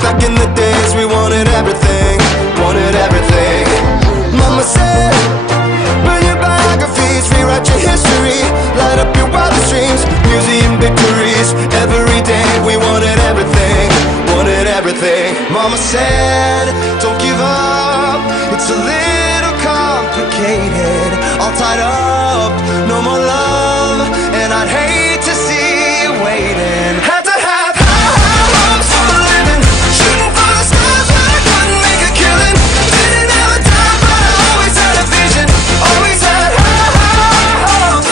Back in the days we wanted everything, Mama said, burn your biographies, rewrite your history, light up your wildest dreams, museum victories. Every day we wanted everything, Mama said, don't give up, it's a little complicated, all tied up, no more love, and I'd hate to see you waiting. Had to have hopes for a living, shooting for the stars when I couldn't make a killing. Didn't have a time, but I always had a vision, always had hopes.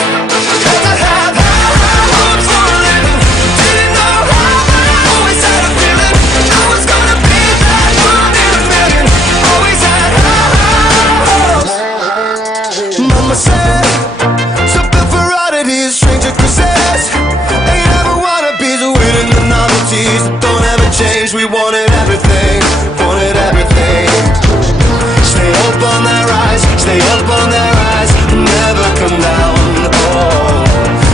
Had to have hopes for a living, didn't know how, but I always had a feeling I was gonna be that one in a million. Always had hopes. Mama said, something for oddities, stranger cruises. Ain't ever wannabes, waiting the novelties that don't ever change. We wanted everything, Stay up on that rise, stay up on that rise, never come down. Oh,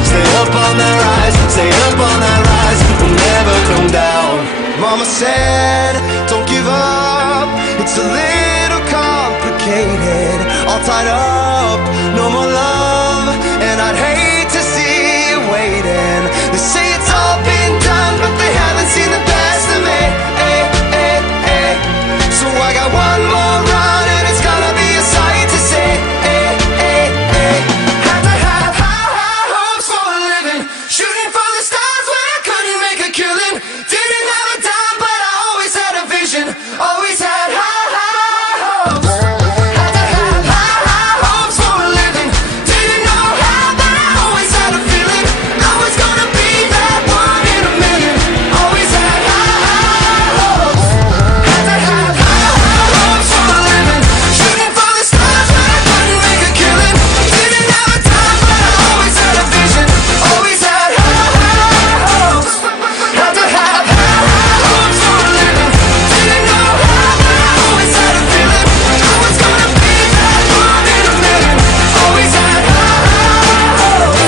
stay up on that rise, stay up on that rise, never come down. Mama said, don't give up, it's a little complicated, all tied up, no more love, and I'd hate to see you waiting. They say it's all been done, but they haven't seen the best of me. So I got one more run, and it's gonna be a sight to see. Had to have high hopes for a living, shooting for the stars when I couldn't make a killing. Didn't have a dime, but I always had a vision, always had high hopes. Had to have high hopes for a living, didn't know how, but I always had a feeling I was gonna be that one in a million. Always had high hopes. Had to have high hopes for a living, shooting for the stars when I couldn't make a killing. Didn't have a time, but I always had a vision, always had high hopes. Had to have high hopes for a living, didn't know how, but I always had a feeling I was gonna be that one in a million. Always had high hopes.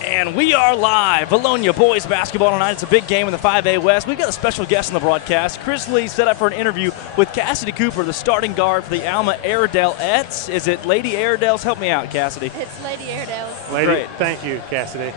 And we are live. Vilonia boys basketball tonight. It's a big game in the 5A West. We've got a special guest on the broadcast. Chris Lee set up for an interview with Cassidy Cooper, the starting guard for the Alma Airedale-ettes. Is it Lady Airedales? Help me out, Cassidy. It's Lady Airedales. Lady, Great. Thank you, Cassidy.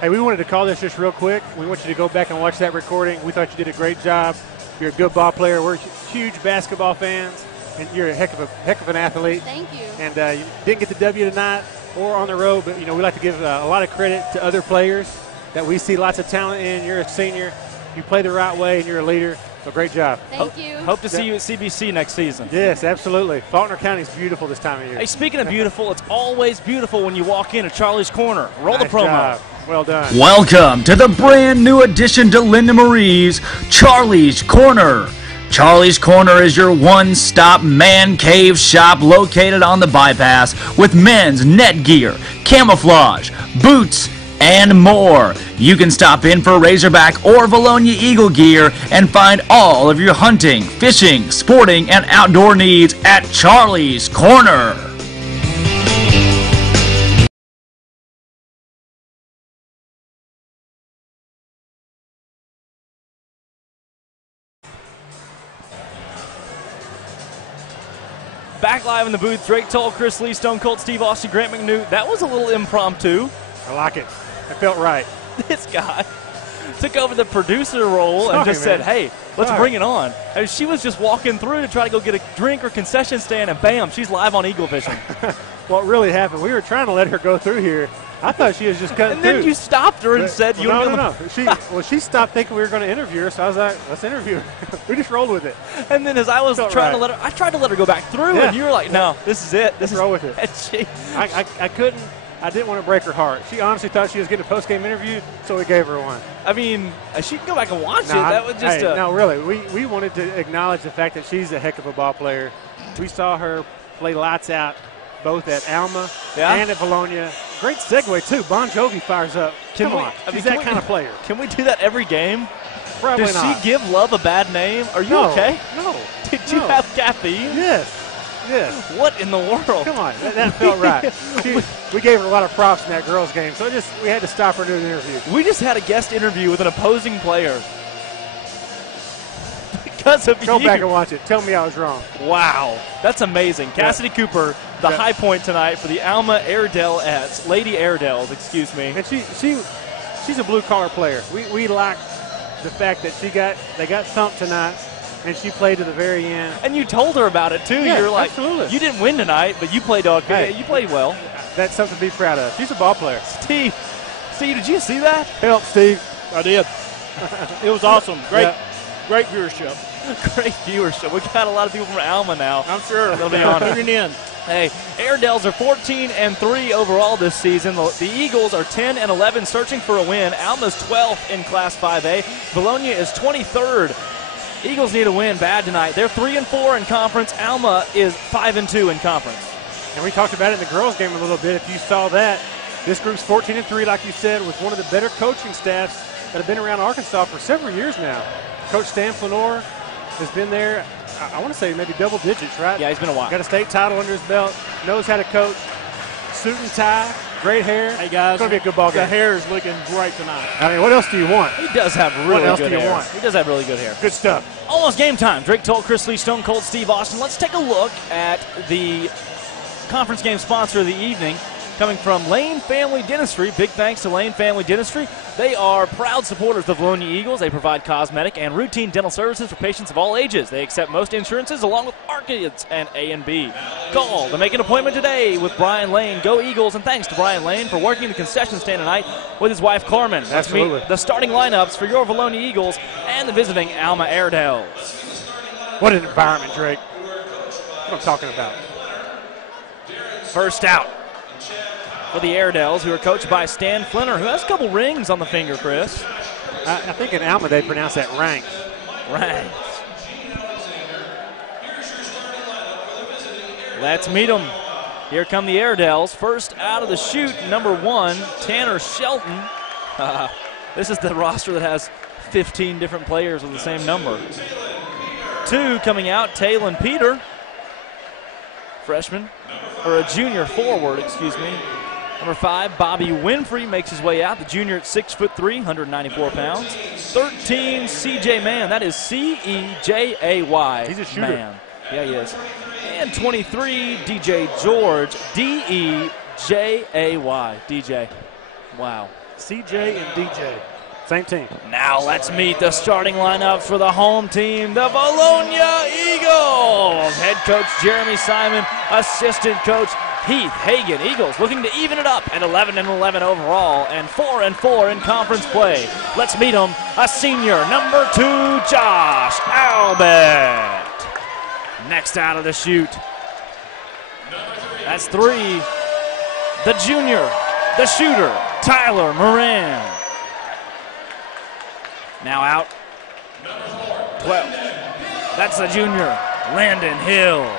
Hey, we wanted to call this just real quick. We want you to go back and watch that recording. We thought you did a great job. You're a good ball player. We're huge basketball fans, and you're a heck of an athlete. Thank you. And you didn't get the W tonight or on the road, but, we like to give a lot of credit to other players that we see lots of talent in. You're a senior. You play the right way, and you're a leader. So great job. Thank you. Hope to see you at CBC next season. Yes, absolutely. Faulkner County is beautiful this time of year. Hey, speaking of beautiful, it's always beautiful when you walk into Charlie's Corner. Roll Nice the promo. job. Well done. Welcome to the brand new addition to Linda Marie's Charlie's Corner. Charlie's Corner is your one-stop man cave shop located on the bypass with men's net gear, camouflage, boots, and more. You can stop in for Razorback or Vilonia Eagle gear and find all of your hunting, fishing, sporting, and outdoor needs at Charlie's Corner. Back live in the booth, Drake Toll, Chris Lee, Stone Cold Steve Austin, Grant McNew. That was a little impromptu. I like it. It felt right. This guy took over the producer role and Sorry, just said, man. hey, let's Sorry. bring it on. And she was just walking through to try to go get a drink or concession stand, and bam, she's live on Eagle Fishing. What really happened, we were trying to let her go through here. I thought she was just cutting And then through. you stopped her and said you were no. She stopped thinking we were going to interview her, so I was like, let's interview her. We just rolled with it. And then as I was Felt trying to right. let her, I tried to let her go back through, Yeah. and you were like, no, this is it. Let's roll with it. And she, I couldn't. I didn't want to break her heart. She honestly thought she was getting a post-game interview, so we gave her one. I mean, she can go back and watch it. No, That was just no, really. We wanted to acknowledge the fact that she's a heck of a ball player. We saw her play lights out both at Alma and at Vilonia. Great segue, too. Bon Jovi fires up. Come on. She's that kind of player. Can we do that every game? Probably Does not. she give Love a bad name? Are you No, okay? No. Did you have caffeine? Yes. What in the world? Come on. That felt right. We gave her a lot of props in that girls' game, so we had to stop her doing an interview. We just had a guest interview with an opposing player. Because of Go you. back and watch it. Tell me I was wrong. Wow. That's amazing. Cassidy Cooper, the high point tonight for the Alma Airedaleettes, Lady Airedales, excuse me. And she's a blue-collar player. We like the fact that they got thumped tonight, and she played to the very end. And you told her about it, too. Yeah, You're like, absolutely. you didn't win tonight, but you played all good. Hey. You played well. That's something to be proud of. She's a ball player. Steve, did you see that? Help, Steve. I did. It was awesome. Great, Yeah. great viewership. Great viewership. We got a lot of people from Alma now. I'm sure They'll be on it. tuning in. Hey, Airedales are 14-3 overall this season. The Eagles are 10-11, searching for a win. Alma's 12th in Class 5A. Vilonia is 23rd. Eagles need a win bad tonight. They're 3-4 in conference. Alma is 5-2 in conference. And we talked about it in the girls' game a little bit. If you saw that, this group's 14-3, like you said, with one of the better coaching staffs that have been around Arkansas for several years now. Coach Stan Flanor has been there, I want to say maybe double digits, right? Yeah, he's been a while. Got a state title under his belt, knows how to coach, suit and tie, great hair. Hey, guys. It's going to be a good ball The game. hair is looking great tonight. I mean, what else do you want? He does have really else good do you hair. want? He does have really good hair. Good stuff. Almost game time. Drake Toll, Chris Lee, Stone Cold Steve Austin. Let's take a look at the conference game sponsor of the evening, coming from Lane Family Dentistry. Big thanks to Lane Family Dentistry. They are proud supporters of the Vilonia Eagles. They provide cosmetic and routine dental services for patients of all ages. They accept most insurances along with Arcades and A&B. Call to make an appointment today with Brian Lane. Go Eagles, and thanks to Brian Lane for working the concession stand tonight with his wife Carmen. Let's Absolutely. meet the starting lineups for your Vilonia Eagles and the visiting Alma Airedales. What an environment, Drake. What I'm talking about. First out for the Airedales, who are coached by Stan Flinner, who has a couple rings on the finger, Chris. I think in Alma they pronounce that rank. Ranks. Let's meet them. Here come the Airedales. First out of the chute, number 1, Tanner Shelton. This is the roster that has 15 different players with the same number. 2 coming out, Taylon Peter. Freshman, or a junior forward, excuse me. Number 5, Bobby Winfrey makes his way out. The junior at 6'3", 194 pounds. 13, C.J. Mann. That is C-E-J-A-Y. He's a shooter. Mann. Yeah, he is. And 23, DJ George. D-E-J-A-Y. DJ. Wow. CJ and DJ. Same team. Now let's meet the starting lineups for the home team, the Vilonia Eagles. Head coach Jeremy Simon, assistant coach Heath Hagan. Eagles looking to even it up at 11-11 overall and 4-4 in conference play. Let's meet them, a senior, number 2, Josh Albert. Next out of the chute, that's 3, the junior, the shooter, Tyler Moran. Now out, 12. That's the junior, Landon Hill.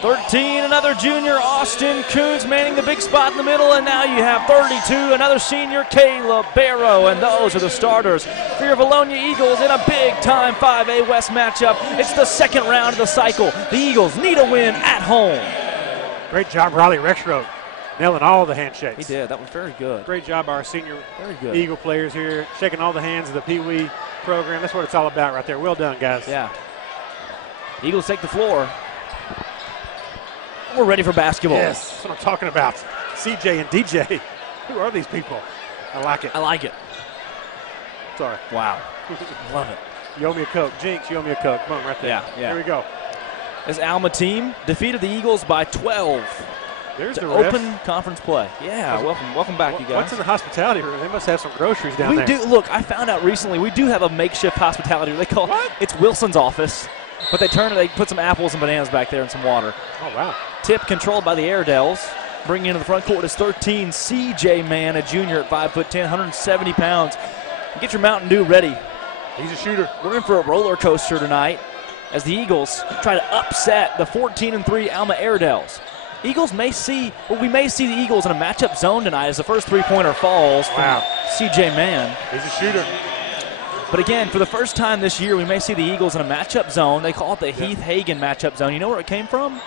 13, another junior, Austin Coons, manning the big spot in the middle. And now you have 32, another senior, Caleb Barrow. And those are the starters for your Vilonia Eagles in a big-time 5A West matchup. It's the second round of the cycle. The Eagles need a win at home. Great job, Riley Rexroth, nailing all the handshakes. He did. That was very good. Great job by our senior Very good. Eagle players here, shaking all the hands of the Pee Wee program. That's what it's all about right there. Well done, guys. Yeah. Eagles take the floor. We're ready for basketball. Yes, that's what I'm talking about. CJ and DJ. Who are these people? I like it. I like it. Sorry. Wow. Love it. You owe me a Coke. Jinx, you owe me a Coke. Boom, right there. Yeah. Here we go. This Alma team defeated the Eagles by 12. There's to the refs. open conference play. Yeah, welcome back, you guys. What's in the hospitality room? They must have some groceries down there. We do. Look, I found out recently we do have a makeshift hospitality room. They call it's Wilson's office, but they put some apples and bananas back there and some water. Oh, wow. Tip controlled by the Airedales. Bringing into the front court is 13, CJ Mann, a junior at 5'10", 170 pounds. Get your Mountain Dew ready. He's a shooter. We're in for a roller coaster tonight as the Eagles try to upset the 14-3 Alma Airedales. We may see the Eagles in a matchup zone tonight as the first three-pointer falls from CJ Mann. He's a shooter. But again, for the first time this year, we may see the Eagles in a matchup zone. They call it the Heath Hagen matchup zone. You know where it came from?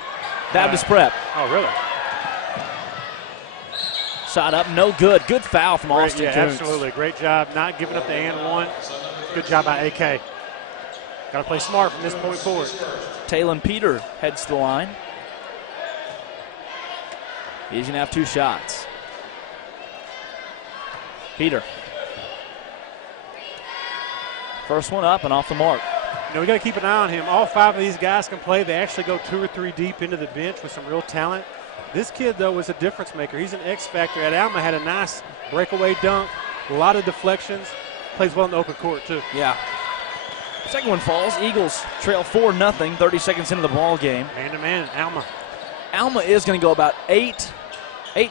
Baptist Prep. Oh, really? Shot up, no good. Good foul from Austin Yeah, Kuntz. absolutely. Great job not giving up the and one. Good job by AK. Got to play smart from this point forward. Talon Peter heads to the line. He's going to have 2 shots. Peter. First one up and off the mark. You know, we got to keep an eye on him. All 5 of these guys can play. They actually go 2 or 3 deep into the bench with some real talent. This kid, though, was a difference maker. He's an X factor. At Alma, had a nice breakaway dunk, a lot of deflections. Plays well in the open court, too. Yeah. Second one falls. Eagles trail 4-0, 30 seconds into the ball game. Man-to-man, Alma. Alma is going to go about eight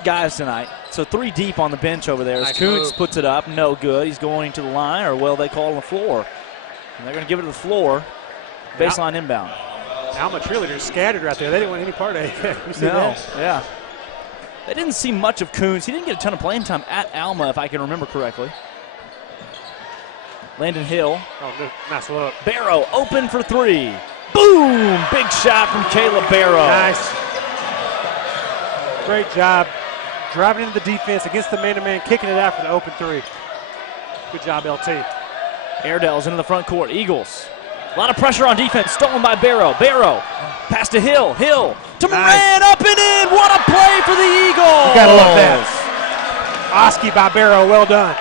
guys tonight, so 3 deep on the bench over there. As Nice Kuntz move. puts it up, no good. He's going to the line, or well, they call it the floor. And they're going to give it to the floor. Baseline inbound. Alma cheerleaders scattered right there. They didn't want any part of it. You see No, that? yeah. They didn't see much of Kuntz. He didn't get a ton of playing time at Alma, if I can remember correctly. Landon Hill. Oh, nice look. Barrow open for 3. Boom! Big shot from Caleb Barrow. Nice. Great job driving into the defense against the man-to-man, kicking it out for the open 3. Good job, LT. Airedale's into the front court. Eagles. A lot of pressure on defense. Stolen by Barrow. Barrow. Pass to Hill. Hill to Moran. Up and in. What a play for the Eagles. You gotta love that. Oski by Barrow. Well done.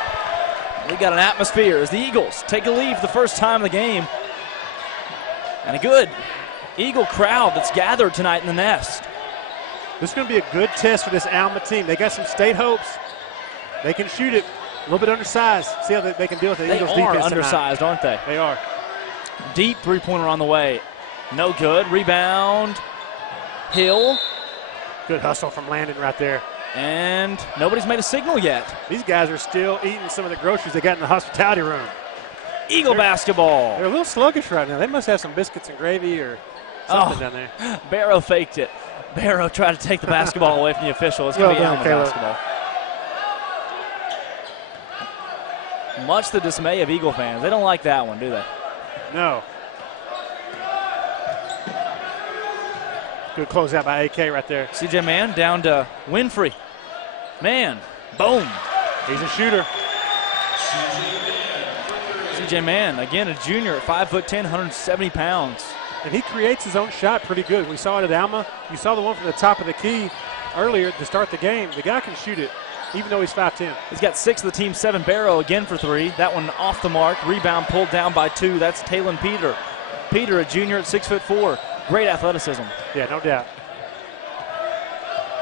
We got an atmosphere as the Eagles take a lead for the first time in the game. And a good Eagle crowd that's gathered tonight in the nest. This is going to be a good test for this Alma team. They got some state hopes. They can shoot it. A little bit undersized. See how they can deal with the Eagles defense They are tonight. undersized, aren't they? They are. Deep three-pointer on the way. No good. Rebound. Hill. Good hustle from Landon right there. And nobody's made a signal yet. These guys are still eating some of the groceries they got in the hospitality room. Eagle basketball. They're a little sluggish right now. They must have some biscuits and gravy or something down there. Barrow faked it. Barrow tried to take the basketball away from the official. It's going to be Alma basketball. Much the dismay of Eagle fans. They don't like that one, do they? No. Good closeout by AK right there. CJ Mann down to Winfrey. Mann. Boom. He's a shooter. CJ Mann, again, a junior at 5'10", 170 pounds. And he creates his own shot pretty good. We saw it at Alma. You saw the one from the top of the key earlier to start the game. The guy can shoot it, even though he's 5'10". He's got 6 of the team, 7. Barrow again for 3. That one off the mark. Rebound pulled down by 2. That's Talon Peter. Peter, a junior at 6'4". Great athleticism. Yeah, no doubt.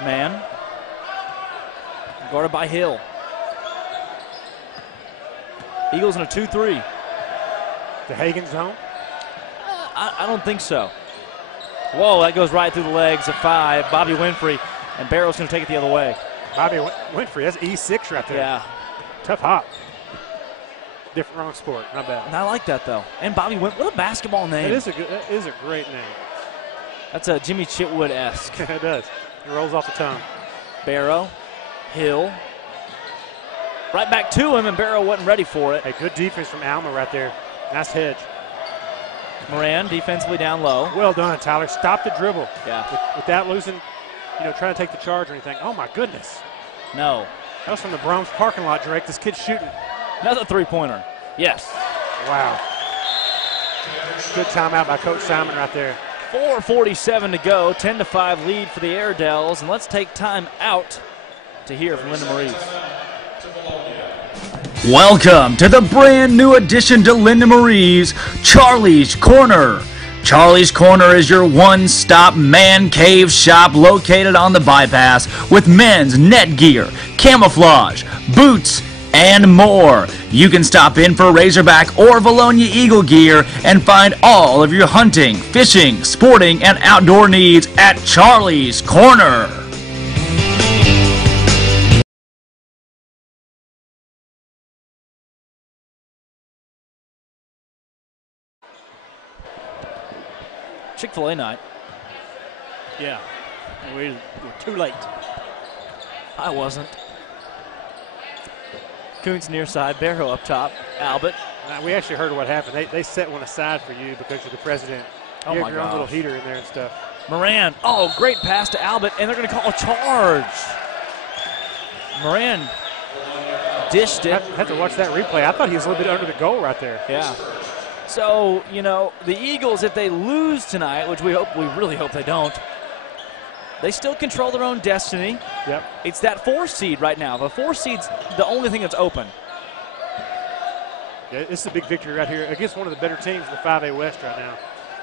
Mann. Guarded by Hill. Eagles in a 2-3. The Hagen zone. I don't think so. Whoa, that goes right through the legs of 5. Bobby Winfrey, and Barrow's going to take it the other way. Bobby Winfrey, that's E6 right there. Yeah. Tough hop. Different wrong sport, not bad. And I like that, though. And Bobby Winfrey, what a basketball name. That is a great name. That's a Jimmy Chitwood-esque. It does. It rolls off the tongue. Barrow, Hill. Right back to him, and Barrow wasn't ready for it. Hey, good defense from Alma right there. Nice hedge. Moran defensively down low. Well done, Tyler. Stop the dribble. Yeah. Without losing, trying to take the charge or anything. Oh, my goodness. No. That was from the Brahms parking lot, Drake. This kid's shooting. Another three-pointer. Yes. Wow. Good timeout by Coach Simon right there. 4:47 to go, 10-5 lead for the Airedales, and let's take time out to hear from Linda Maurice. Welcome to the brand new addition to Linda Marie's Charlie's Corner. Charlie's Corner is your one-stop man cave shop located on the bypass with men's net gear, camouflage, boots, and more. You can stop in for Razorback or Vilonia Eagle gear and find all of your hunting, fishing, sporting, and outdoor needs at Charlie's Corner. Chick-fil-A night. Yeah. We're too late. I wasn't. Kuntz near side, Barrow up top, Albert. Now, we actually heard what happened. They set one aside for you because you're the president. Oh, You my have your own little gosh. heater in there and stuff. Moran, oh, great pass to Albert, and they're going to call a charge. Moran dished I it. had to watch that replay. I thought he was a little bit under the goal right there. Yeah. So, you know, the Eagles, if they lose tonight, which we really hope they don't, they still control their own destiny. Yep. It's that 4 seed right now. The 4 seed's the only thing that's open. Yeah, this is a big victory right here against one of the better teams in the 5A West right now.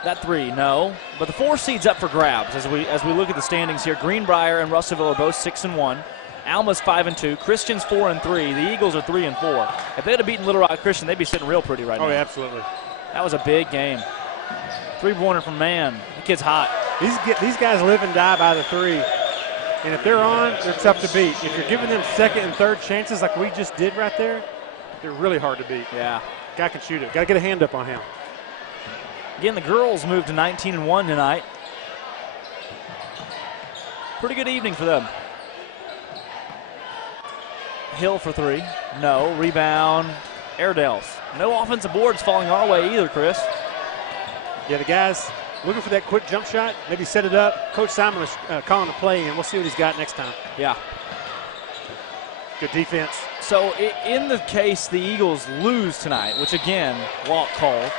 That 3, no. But the 4 seed's up for grabs as we look at the standings here. Greenbrier and Russellville are both 6-1. Alma's 5-2. Christian's 4-3. The Eagles are 3-4. If they'd have beaten Little Rock Christian, they'd be sitting real pretty right now. Oh, yeah, absolutely. That was a big game. 3-pointer from Man. The kid's hot. These guys live and die by the 3. And if they're on, they're tough to beat. If you're giving them second and third chances like we just did right there, they're really hard to beat. Yeah. Guy can shoot it. Got to get a hand up on him. Again, the girls moved to 19-1 tonight. Pretty good evening for them. Hill for 3. No. Rebound. Airedales. No offensive boards falling our way either, Chris. Yeah, the guys looking for that quick jump shot, maybe set it up. Coach Simon was calling the play, and we'll see what he's got next time. Yeah. Good defense. So in the case the Eagles lose tonight, which again, walk called,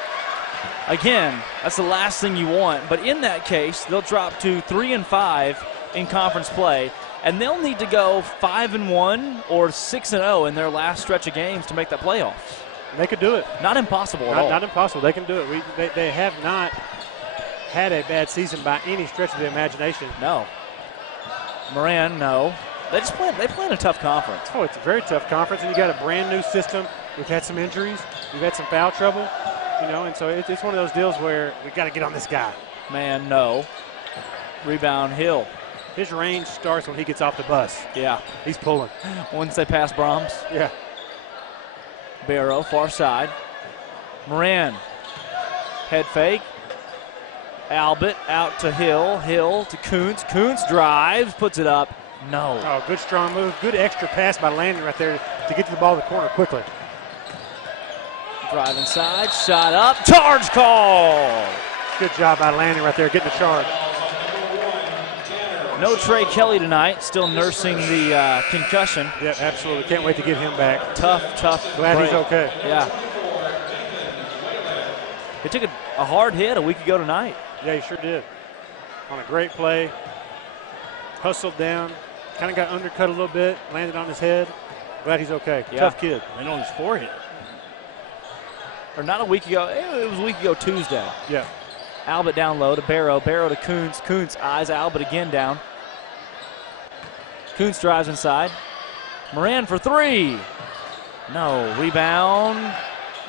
again, that's the last thing you want. But in that case, they'll drop to 3-5 in conference play, and they'll need to go 5-1 or 6-0 in their last stretch of games to make that playoffs. They could do it. Not impossible at all. Not impossible. They can do it. They have not had a bad season by any stretch of the imagination. No. Moran, no. They play in a tough conference. Oh, it's a very tough conference, and you got a brand new system. We've had some injuries. We've had some foul trouble, and so it's one of those deals where we got to get on this guy. Man, no. Rebound, Hill. His range starts when he gets off the bus. Yeah. He's pulling. Once they pass Brahms. Yeah. Barrow, far side. Moran, head fake. Albert out to Hill. Hill to Kuntz. Kuntz drives, puts it up. No. Oh, good strong move. Good extra pass by Landon right there to get to the ball in the corner quickly. Drive inside, shot up, charge call. Good job by Landon right there, getting the charge. No Trey Kelly tonight, still nursing the concussion. Yeah, absolutely. Can't wait to get him back. Tough. Glad break. he's okay. Yeah. He took a hard hit a week ago tonight. Yeah, he sure did. On a great play. Hustled down. Kind of got undercut a little bit. Landed on his head. Glad he's okay. Yeah. Tough kid. And on his forehead. Or not a week ago. It was a week ago Tuesday. Yeah. Albert down low to Barrow. Barrow to Kuntz. Kuntz eyes Albert again down. Kuntz drives inside. Moran for 3. No. Rebound.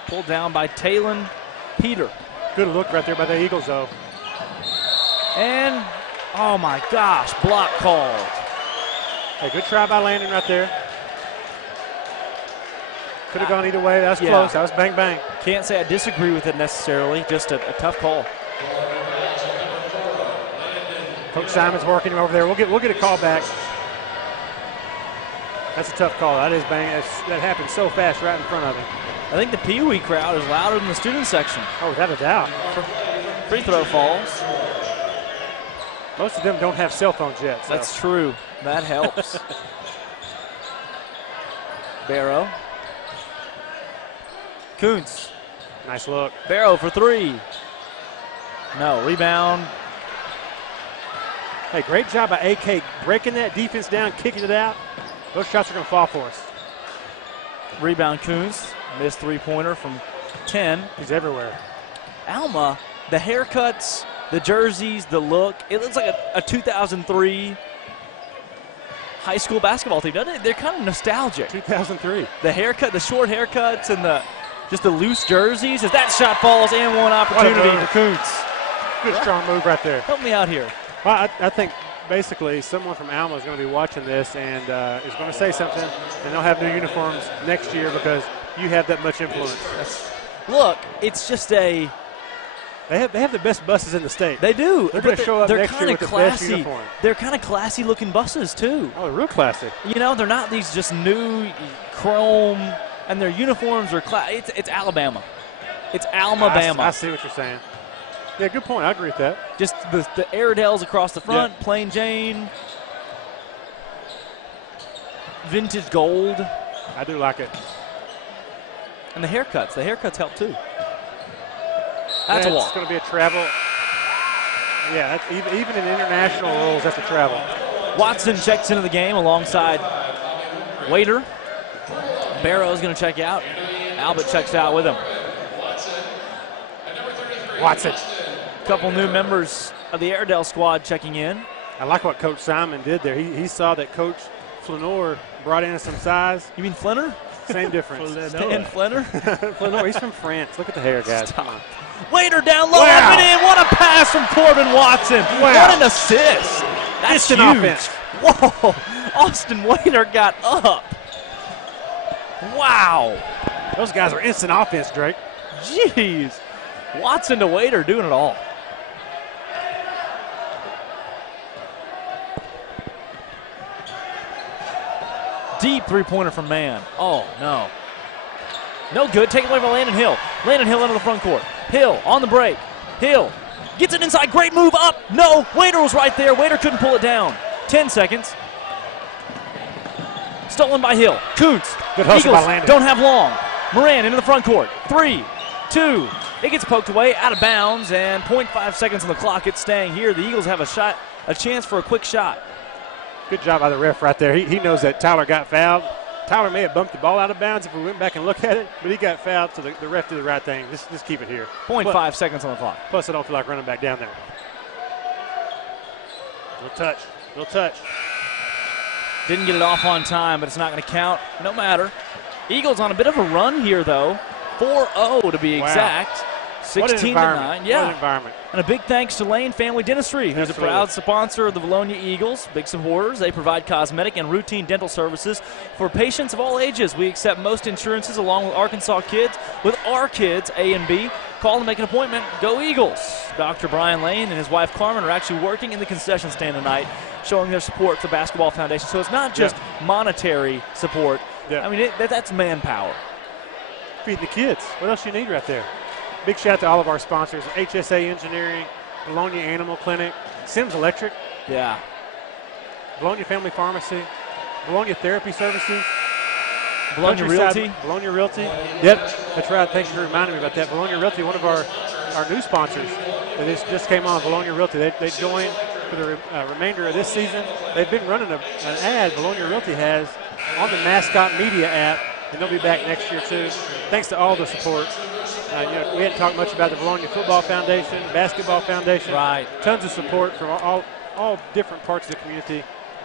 Pulled down by Talon Peter. Good look right there by the Eagles, though. And, oh my gosh, block called. Hey, good try by Landon right there. Could have gone either way. That was close. That was bang, bang. Can't say I disagree with it necessarily. Just a tough call. Coach Simon's working him over there. We'll get a call back. That's a tough call. That is bang. That happened so fast right in front of him. I think the Pee Wee crowd is louder than the student section. Oh, without a doubt. Free throw falls. Most of them don't have cell phones yet. So. That's true. That helps. Barrow. Kuntz. Nice look. Barrow for 3. No. Rebound. Hey, great job by AK breaking that defense down, kicking it out. Those shots are going to fall for us. Rebound Coons. Missed three-pointer from 10. He's everywhere. Alma, the haircuts, the jerseys, the look. It looks like a 2003 high school basketball team, doesn't it? They're kind of nostalgic. 2003. The haircut, the short haircuts, and just the loose jerseys. As that shot falls, and one opportunity for Coons. Good strong move right there. Help me out here. Well, I think basically someone from Alma is going to be watching this and is going to say something, and they'll have new uniforms next year because you have that much influence. Look, it's just a. They have the best buses in the state. They do. They're going to show up next year with the best uniform. They're kind of classy looking buses too. Oh, they're real classy. You know, they're not these just new chrome, and their uniforms are it's Alabama. It's Alabama. I see what you're saying. Yeah, good point. I agree with that. Just the Airedales across the front, plain Jane, vintage gold. I do like it. And the haircuts. The haircuts help too. That's a walk. It's going to be a travel. Yeah, that's, even in international rules, that's a travel. Watson checks into the game alongside Waiter. Barrow's going to check out. Albert checks out with him. Watson. Couple new members of the Airedale squad checking in. I like what Coach Simon did there. He saw that Coach Flanor brought in some size. You mean Flinner? Same difference. Stan Flinner? Flanor, he's from France. Look at the hair, guys. Come on. Waiter down low, Wow. up and in. What a pass from Corbin Watson. Wow. What an assist. That's Instant huge. offense. Whoa. Austin Waiter got up. Wow. Those guys are instant offense, Drake. Jeez. Watson to Waiter doing it all. Deep three-pointer from Mann. Oh, no. No good. Taken away by Landon Hill. Landon Hill into the front court. Hill on the break. Hill gets it inside. Great move up. No. Waiter was right there. Waiter couldn't pull it down. 10 seconds. Stolen by Hill. Kuntz. Good hustle by Eagles Landon. don't have long. Moran into the front court. 3, 2. It gets poked away, out of bounds, and 0.5 seconds on the clock. It's staying here. The Eagles have a chance for a quick shot. Good job by the ref right there. He knows that Tyler got fouled. Tyler may have bumped the ball out of bounds if we went back and looked at it, but he got fouled, so the ref did the right thing. Just keep it here. 0.5 seconds on the clock. Plus, I don't feel like running back down there. Little touch. Little touch. Didn't get it off on time, but it's not going to count. No matter. Eagles on a bit of a run here, though. 4-0 to be exact. 16-9. Yeah. What an environment. And a big thanks to Lane Family Dentistry, who's Absolutely. a proud sponsor of the Vilonia Eagles. Big supporters. They provide cosmetic and routine dental services for patients of all ages. We accept most insurances along with Arkansas Kids. With our kids, A and B, call and make an appointment. Go Eagles. Dr. Brian Lane and his wife Carmen are actually working in the concession stand tonight, showing their support for Basketball Foundation. So it's not just monetary support. Yeah. I mean, that's manpower. Feeding the kids. What else you need right there? Big shout out to all of our sponsors, HSA Engineering, Vilonia Animal Clinic, Sims Electric, Yeah. Vilonia Family Pharmacy, Vilonia Therapy Services, Vilonia Countryside- Realty. Vilonia Realty. Yep, that's right. Thanks for reminding me about that. Vilonia Realty, one of our new sponsors that just came on, Vilonia Realty. They joined for the remainder of this season. They've been running an ad Vilonia Realty has on the Mascot Media app, and they'll be back next year too. Thanks to all the support. We hadn't talked much about the Vilonia Football Foundation, Basketball Foundation. Right. Tons of support from all different parts of the community.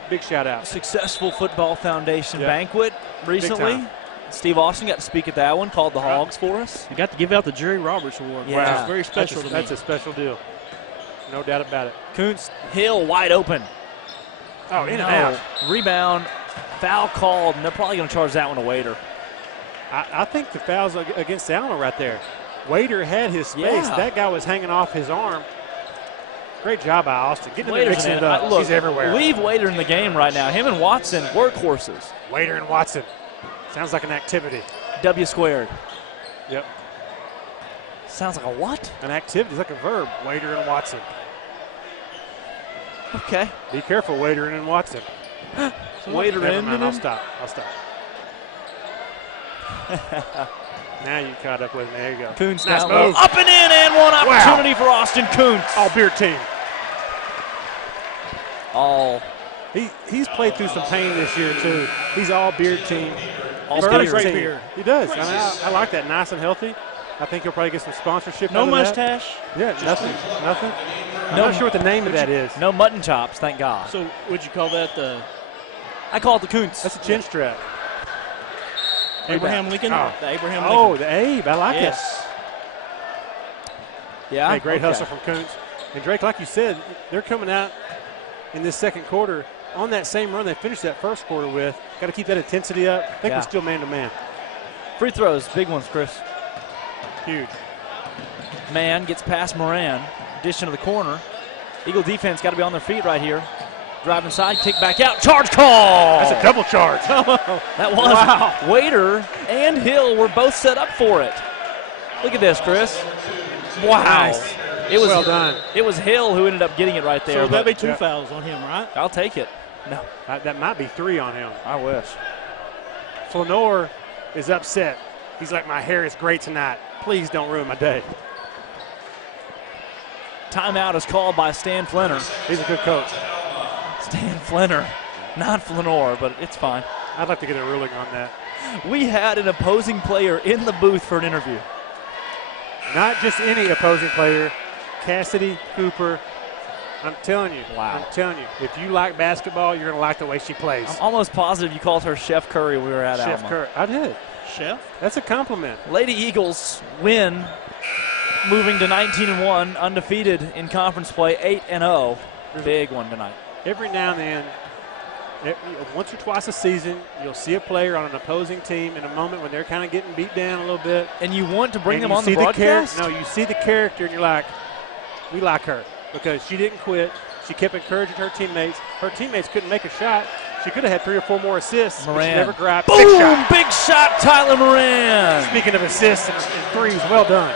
Big shout out. Successful Football Foundation Yeah. banquet recently. time. Steve Austin got to speak at that one, called the Hogs for us. You got to give out the Jerry Roberts Award. Yeah. Wow. It's very special to me. That's a special deal. No doubt about it. Kuntz, Hill wide open. Oh, in and No. out. Rebound, foul called, and they're probably going to charge that one a Waiter. I think the foul's against Alma right there. Waiter had his space. Yeah. That guy was hanging off his arm. Great job by Austin. Getting him Waiter's mixing in it up. Look, He's everywhere. leave Waiter in the game right now. Him and Watson, workhorses. Waiter and Watson. Sounds like an activity. W squared. Yep. Sounds like a what? An activity. It's like a verb. Waiter and Watson. Okay. Be careful, Waiter and Watson. Waiter Never in. mind. I'll stop. Now you caught up with me. There you go. Kuntz Nice down low. move. Up and in, and one opportunity for Austin Kuntz. All beer team. all He's played through some pain this year, too. He's all beard team. All He's got a beard. great Great beard. beard. He does. I mean, I like that. Nice and healthy. I think he'll probably get some sponsorship. No out of that. mustache. Yeah, nothing. I'm No- not sure what the name of that is. no mutton chops, thank God. So would you call that the I call it the Kuntz. That's a chin strap. Abraham Lincoln? Oh. The Abraham Oh, Lincoln. the Abe. I like it. Yes. Yeah. Hey, great Okay. hustle from Kuntz. And Drake, like you said, they're coming out in this second quarter on that same run they finished that first quarter with. Got to keep that intensity up. I think Yeah. we're still man-to-man. Free throws, big ones, Chris. Huge. Man gets past Moran. Dish into the corner. Eagle defense got to be on their feet right here. Drive inside, kick back out. Charge call. That's a double charge. That was. Wow. Waiter and Hill were both set up for it. Look at this, Chris. Wow. Nice. It was Well done. It was Hill who ended up getting it right there. So that'd but be 2 Yeah. fouls on him, right? I'll take it. No, That might be 3 on him. I wish. Flanor is upset. He's like, my hair is great tonight. Please don't ruin my day. Timeout is called by Stan Flinner. He's a good coach. Stan Flinner, not Flanor, but it's fine. I'd like to get a ruling on that. We had an opposing player in the booth for an interview. Not just any opposing player. Cassidy Cooper. I'm telling you. Wow. I'm telling you. If you like basketball, you're going to like the way she plays. I'm almost positive you called her Chef Curry when we were at Chef Alma. Curry. I did. Chef? That's a compliment. Lady Eagles win, moving to 19-1, undefeated in conference play, 8-0. Big one tonight. Every now and then, once or twice a season, you'll see a player on an opposing team in a moment when they're kind of getting beat down a little bit. And you want to bring and them you on the see broadcast? No, you see the character and you're like, we like her because she didn't quit. She kept encouraging her teammates. Her teammates couldn't make a shot. She could have had 3 or 4 more assists, but she Moran. never grabbed. Boom! Big shot. Big shot, Tyler Moran. Speaking of assists and threes, well done.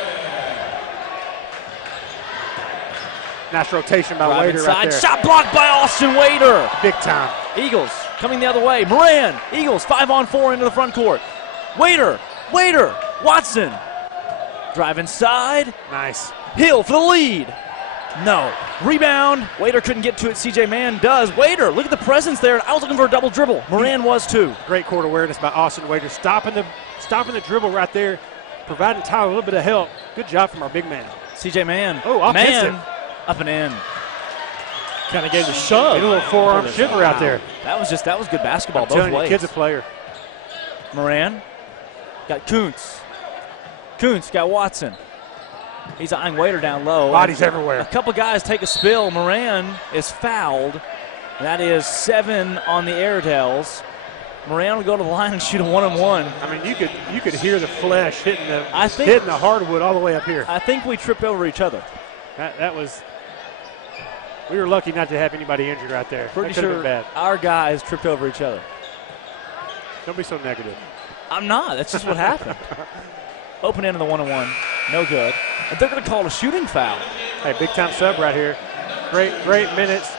Nice rotation by Drive Wader right inside, there. shot blocked by Austin Wader. Big time. Eagles coming the other way. Moran, Eagles 5-on-4 into the front court. Wader, Watson. Drive inside. Nice. Hill for the lead. No. Rebound. Wader couldn't get to it. CJ Mann does. Wader, look at the presence there. I was looking for a double dribble. Moran was too. Great court awareness by Austin Wader. Stopping the dribble right there, providing Tyler a little bit of help. Good job from our big man. CJ Mann. Oh, offensive. Mann up and in. Kind of gave the shove. Get a little forearm shiver out there. That was good basketball I'm both telling you, ways. kid's a player. Moran got Kuntz. Kuntz got Watson. He's eyeing Wader down low. Bodies A everywhere. couple guys take a spill. Moran is fouled. That is 7 on the Airedales. Moran will go to the line and shoot a 1-on-1. I mean, you could hear the flesh hitting the hardwood all the way up here. I think we tripped over each other. That was. We were lucky not to have anybody injured right there. Pretty that could have sure been bad. our guys tripped over each other. Don't be so negative. I'm not. That's just what happened. Open end of the 1-on-1. No good. And they're going to call it a shooting foul. Hey, big time sub right here. Great minutes.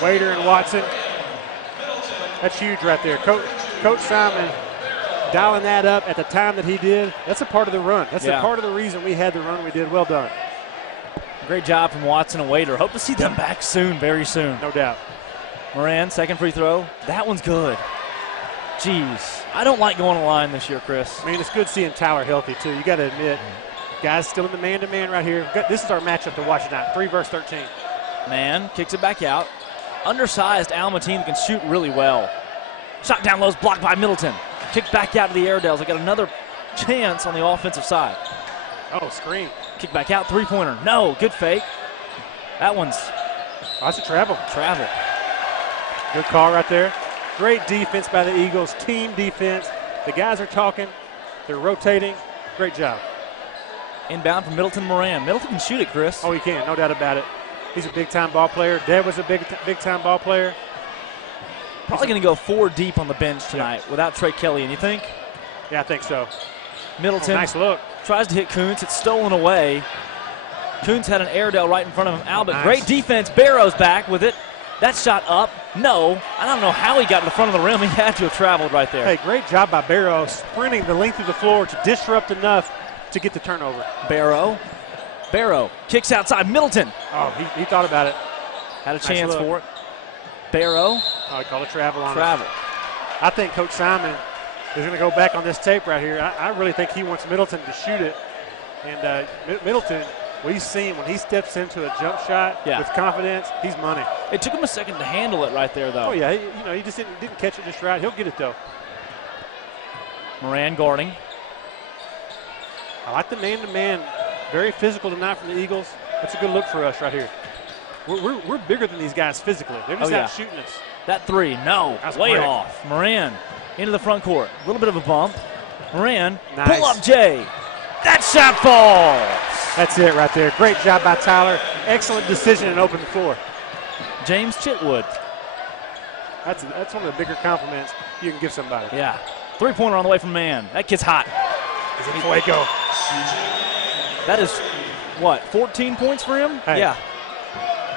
Wader and Watson. That's huge right there. Coach Simon dialing that up at the time that he did. That's a part of the run. That's a part of the reason we had the run we did. Well done. Great job from Watson and Wader. Hope to see them back soon, very soon. No doubt. Moran, second free throw. That one's good. Jeez. I don't like going to the line this year, Chris. I mean, it's good seeing Tyler healthy, too. You got to admit, guys still in the man-to-man right here. This is our matchup to watch tonight, 3 versus 13. Man kicks it back out. Undersized Alma team that can shoot really well. Shot down low is blocked by Middleton. Kicked back out to the Airedales. They got another chance on the offensive side. Oh, screen. Kick back out, three-pointer. No, good fake. That one's That's a travel. travel. Good call right there. Great defense by the Eagles, team defense. The guys are talking. They're rotating. Great job. Inbound from Middleton Moran. Middleton can shoot it, Chris. Oh, he can, no doubt about it. He's a big-time ball player. Dad was a big-time ball player. Probably going to go 4 deep on the bench tonight without Trey Kelly, and you think? Yeah, I think so. Middleton Oh, nice look. tries to hit Kuntz. It's stolen away. Kuntz had an Airedale right in front of him. Albert, Nice. great defense. Barrow's back with it. That shot up. No. I don't know how he got to the front of the rim. He had to have traveled right there. Hey, great job by Barrow sprinting the length of the floor to disrupt enough to get the turnover. Barrow kicks outside. Middleton. Oh, he thought about it. Had a Nice chance look. for it. Barrow. I would call it travel on it. Travel. I think Coach Simon is going to go back on this tape right here. I really think he wants Middleton to shoot it. And Middleton, we've seen when he steps into a jump shot with confidence, he's money. It took him a second to handle it right there, though. Oh, yeah. He just didn't catch it just right. He'll get it, though. Moran guarding. I like the man-to-man. Very physical tonight from the Eagles. That's a good look for us right here. We're bigger than these guys physically. They're just out shooting us. That three, no. That's way great. off. Moran into the front court. A little bit of a bump. Moran, Nice. pull up Jay. That shot falls. That's it right there. Great job by Tyler. Excellent decision and open the floor. James Chitwood. That's one of the bigger compliments you can give somebody. Yeah. Three-pointer on the way from Man. That kid's hot. Is it Fuego? That is, what, 14 points for him? Hey. Yeah.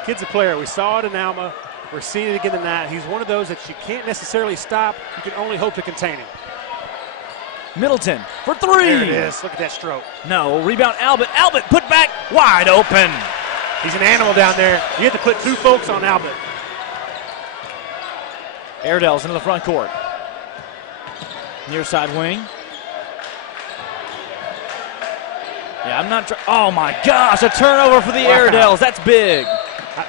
Kid's a player. We saw it in Alma. We're seeing it again tonight. He's one of those that you can't necessarily stop. You can only hope to contain him. Middleton for three. There it is. Look at that stroke. No. Rebound Albert. Albert put back wide open. He's an animal down there. You have to put two folks on Albert. Airedale's into the front court. Near side wing. Yeah, I'm not. Oh my gosh, a turnover for the Airedales. That's big.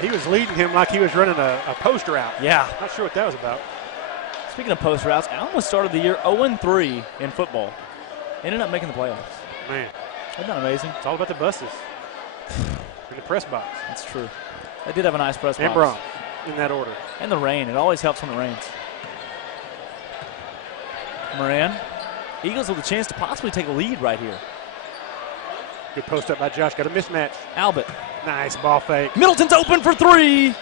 He was leading him like he was running a post route. Yeah. Not sure what that was about. Speaking of post routes, Alma started the year 0-3 in football. Ended up making the playoffs. Man, Isn't that amazing? it's all about the buses in the press box. That's true. They did have a nice press And box. Bronx, in that order. And the rain. It always helps when it rains. Moran. Eagles with a chance to possibly take a lead right here. Good post up by Josh. Got a mismatch. Albert. Nice ball fake. Middleton's open for three.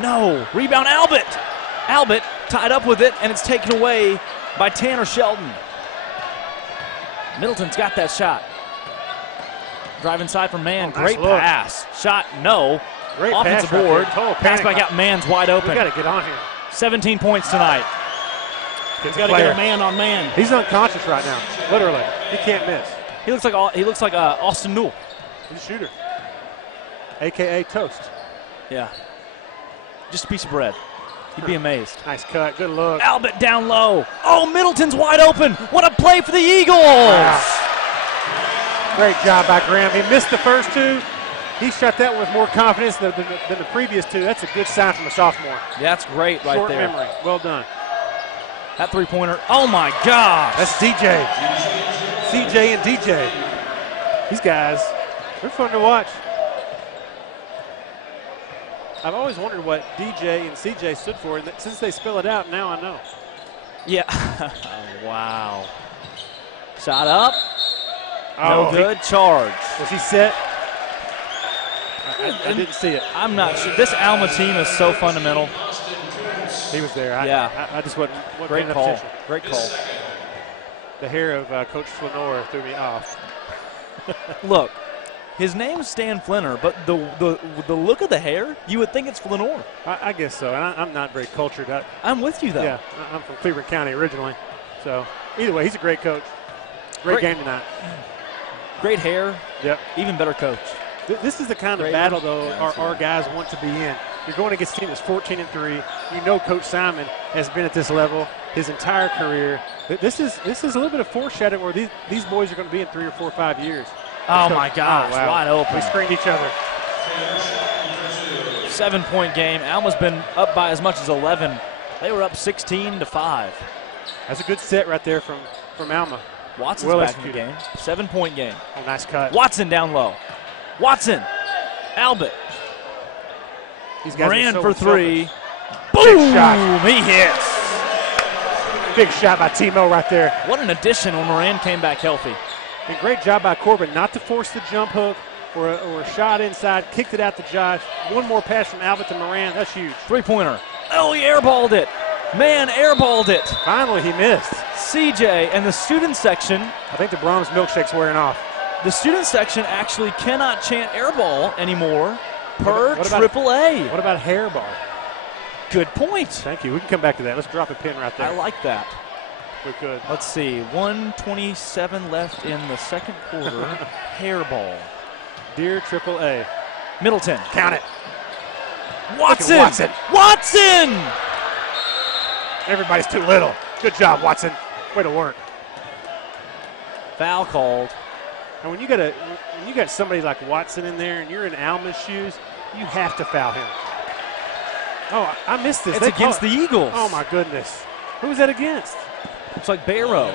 No. Rebound Albert. Albert tied up with it, and it's taken away by Tanner Shelton. Middleton's got that shot. Drive inside for Man. Oh, nice Great look. pass. Shot, no. Great Offensive pass right board. there. Total Pass panic. back out. Man's wide open. We got to get on here. 17 points tonight. He's got to get a man on man. He's unconscious right now. Literally. He can't miss. He looks like Austin Newell. He's a shooter. AKA toast. Yeah. Just a piece of bread. You'd be amazed. Nice cut. Good look. Albert down low. Oh, Middleton's wide open. What a play for the Eagles. Wow. Great job by Graham. He missed the first two. He shot that one with more confidence than the previous two. That's a good sign from a sophomore. That's great right Short there. memory. Well done. That three-pointer. Oh, my gosh. That's DJ. CJ and DJ. These guys, they're fun to watch. I've always wondered what DJ and CJ stood for, and since they spell it out, now I know. Yeah. Wow. Shot up. No good. Charge. Was he set? I didn't see it. I'm not sure. This Alma team is so fundamental. He was there. I just wasn't Great paying enough call. attention. Great call. The hair of Coach Flanor threw me off. Look, his name's Stan Flinner, but the look of the hair, you would think it's Flanor. I guess so. And I'm not very cultured. I'm with you, though. Yeah, I'm from Cleveland County originally. So either way, he's a great coach. Great game tonight. Great hair. Yep. Even better coach. This is the kind of battle, though, our guys want to be in. You're going against a team that's 14-3. You know Coach Simon has been at this level his entire career. This is a little bit of foreshadowing where these boys are going to be in 3 or 4 or 5 years. Oh, my gosh. wow. Wide open. We screened each other. 7-point game. Alma's been up by as much as 11. They were up 16-5. That's a good set right there from Alma. Watson's Well back in the executed. game. 7-point game. Oh, nice cut. Watson down low. Watson. Albert. These guys are Moran so for three. selfish. Boom! shot. He hits. Big shot by Timo right there. What an addition when Moran came back healthy. And great job by Corbin not to force the jump hook or a shot inside. Kicked it out to Josh. One more pass from Albert to Moran. That's huge. Three-pointer. Oh, he airballed it. Man airballed it. Finally, he missed. CJ and the student section. I think the Brahms milkshake's wearing off. The student section actually cannot chant airball anymore per What about- AAA. What about hairball? Good point. Thank you. We can come back to that. Let's drop a pin right there. I like that. We could. Let's see. 1:27 left in the second quarter. Hairball. Dear AAA. Middleton. Count it. Watson! Watson. Watson! Everybody's too little. Good job, Watson. Way to work. Foul called. And when you got somebody like Watson in there and you're in Alma's shoes, you have to foul him. Oh, I missed this. It's against the Eagles. Oh, my goodness. Who was that against? It's like Barrow.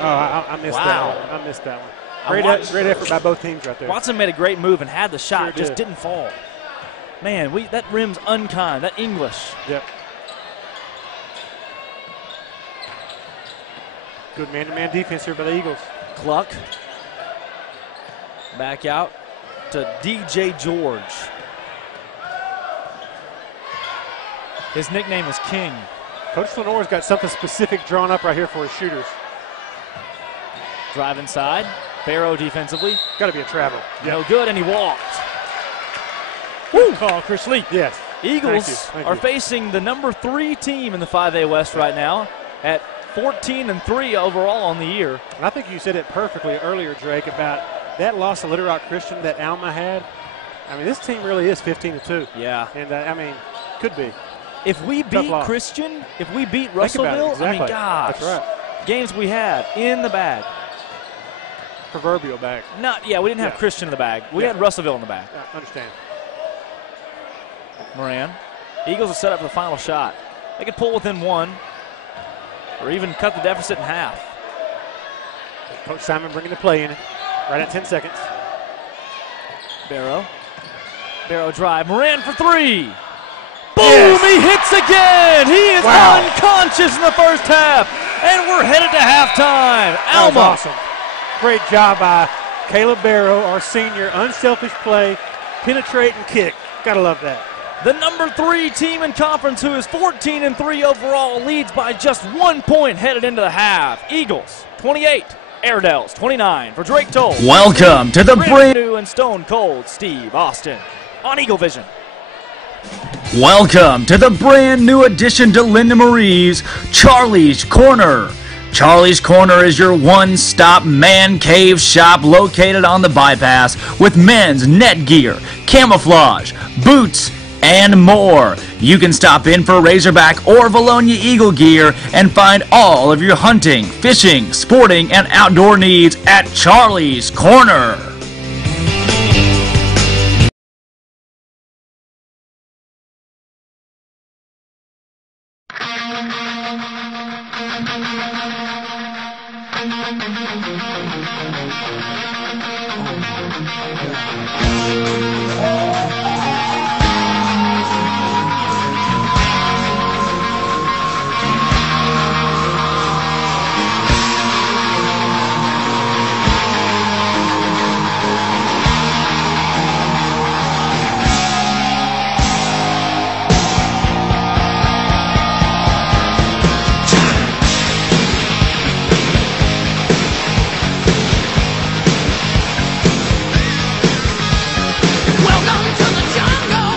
Oh, I missed Wow. that one. I missed that one. Great effort by both teams right there. Watson made a great move and had the shot, Sure just did. didn't fall. Man, that rim's unkind. That English. Yep. Good man-to-man defense here by the Eagles. Cluck. Back out to DJ George. His nickname is King. Coach Lenore's got something specific drawn up right here for his shooters. Drive inside. Barrow defensively. Got to be a travel. No good, and he walked. Woo! Call, Chris Lee. Yes. Eagles Thank are you. facing the number 3 team in the 5A West right now at 14-3 overall on the year. And I think you said it perfectly earlier, Drake, about that loss of Little Rock Christian that Alma had. I mean, this team really is 15-2. Yeah. And, I mean, could be. If we beat loss. Christian, if we beat Think about it. Russellville, Exactly. I mean, gosh. That's right. Games we had in the bag. Proverbial bag. We didn't have Yeah. Christian in the bag. We Yeah. had Russellville in the bag. I understand. Moran. Eagles are set up for the final shot. They could pull within 1 or even cut the deficit in half. Coach Simon bringing the play in right at 10 seconds. Barrow drive. Moran for 3. Boom! Yes. He hits again. He is Wow. unconscious in the first half. And we're headed to halftime. That was Alma. awesome. Great job by Caleb Barrow, our senior. Unselfish play, penetrate and kick. Gotta love that. The number 3 team in conference, who is 14-3 overall, leads by just 1 point headed into the half. Eagles 28, Airedales 29 for Drake Toll. Welcome to the Brand new and stone cold Steve Austin on Eagle Vision. Welcome to the brand new addition to Linda Marie's Charlie's Corner. Charlie's Corner is your one-stop man cave shop located on the bypass with men's net gear, camouflage, boots, and more. You can stop in for Razorback or Vilonia Eagle gear and find all of your hunting, fishing, sporting, and outdoor needs at Charlie's Corner. Welcome to the jungle.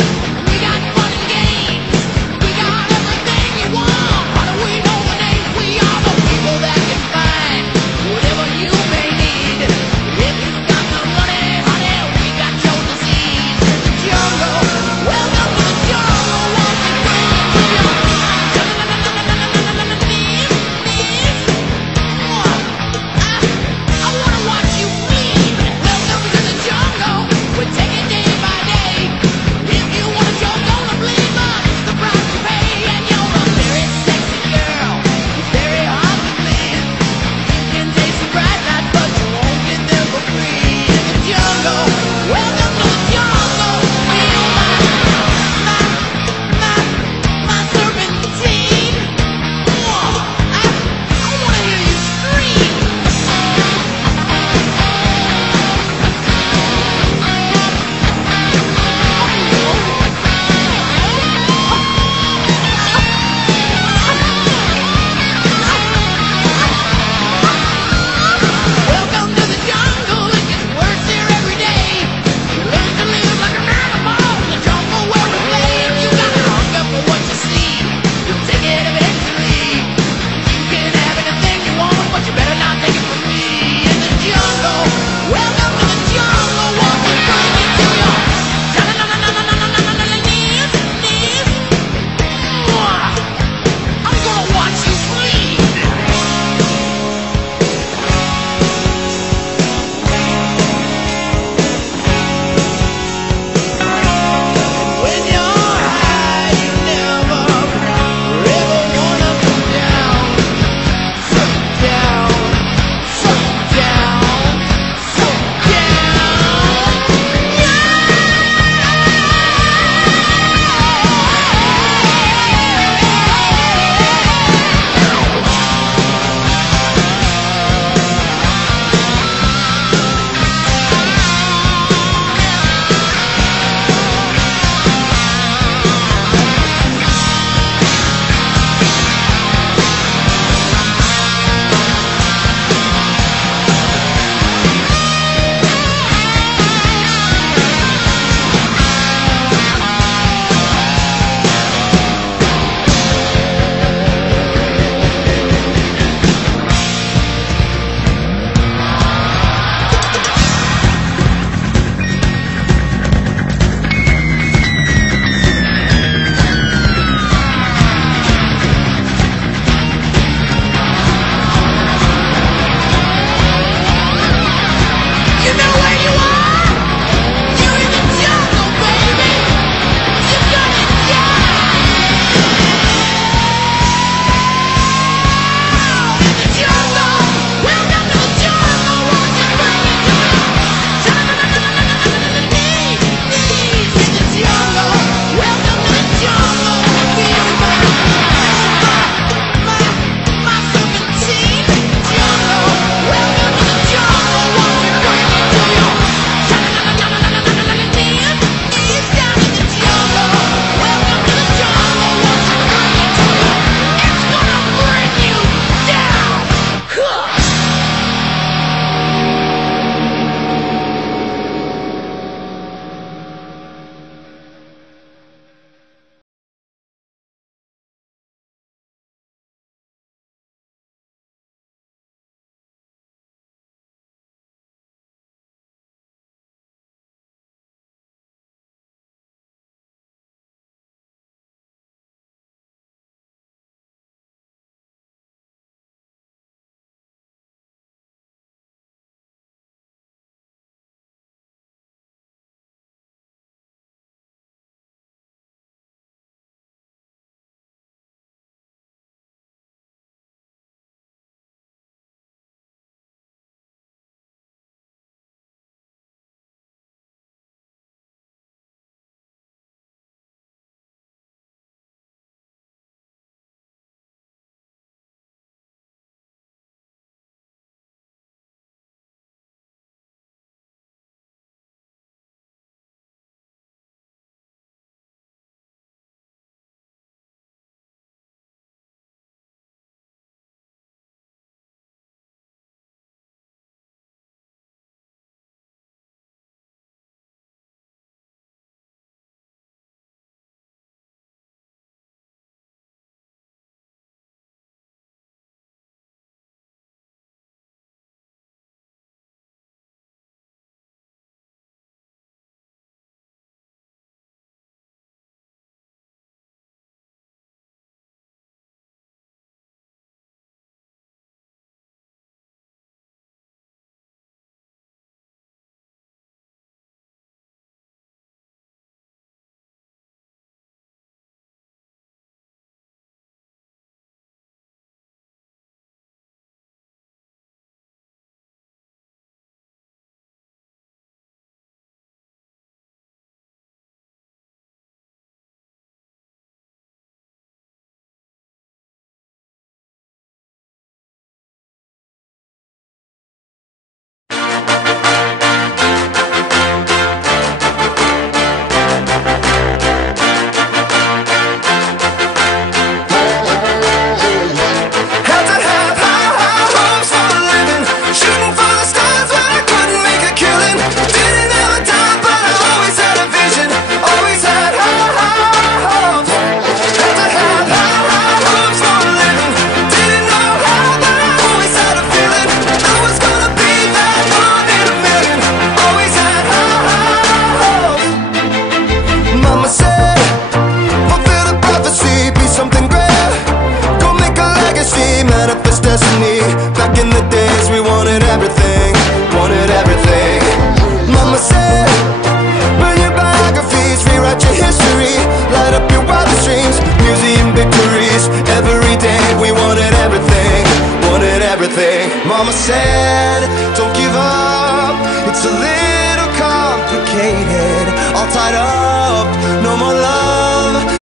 Mama said, don't give up, it's a little complicated. All tied up, no more love.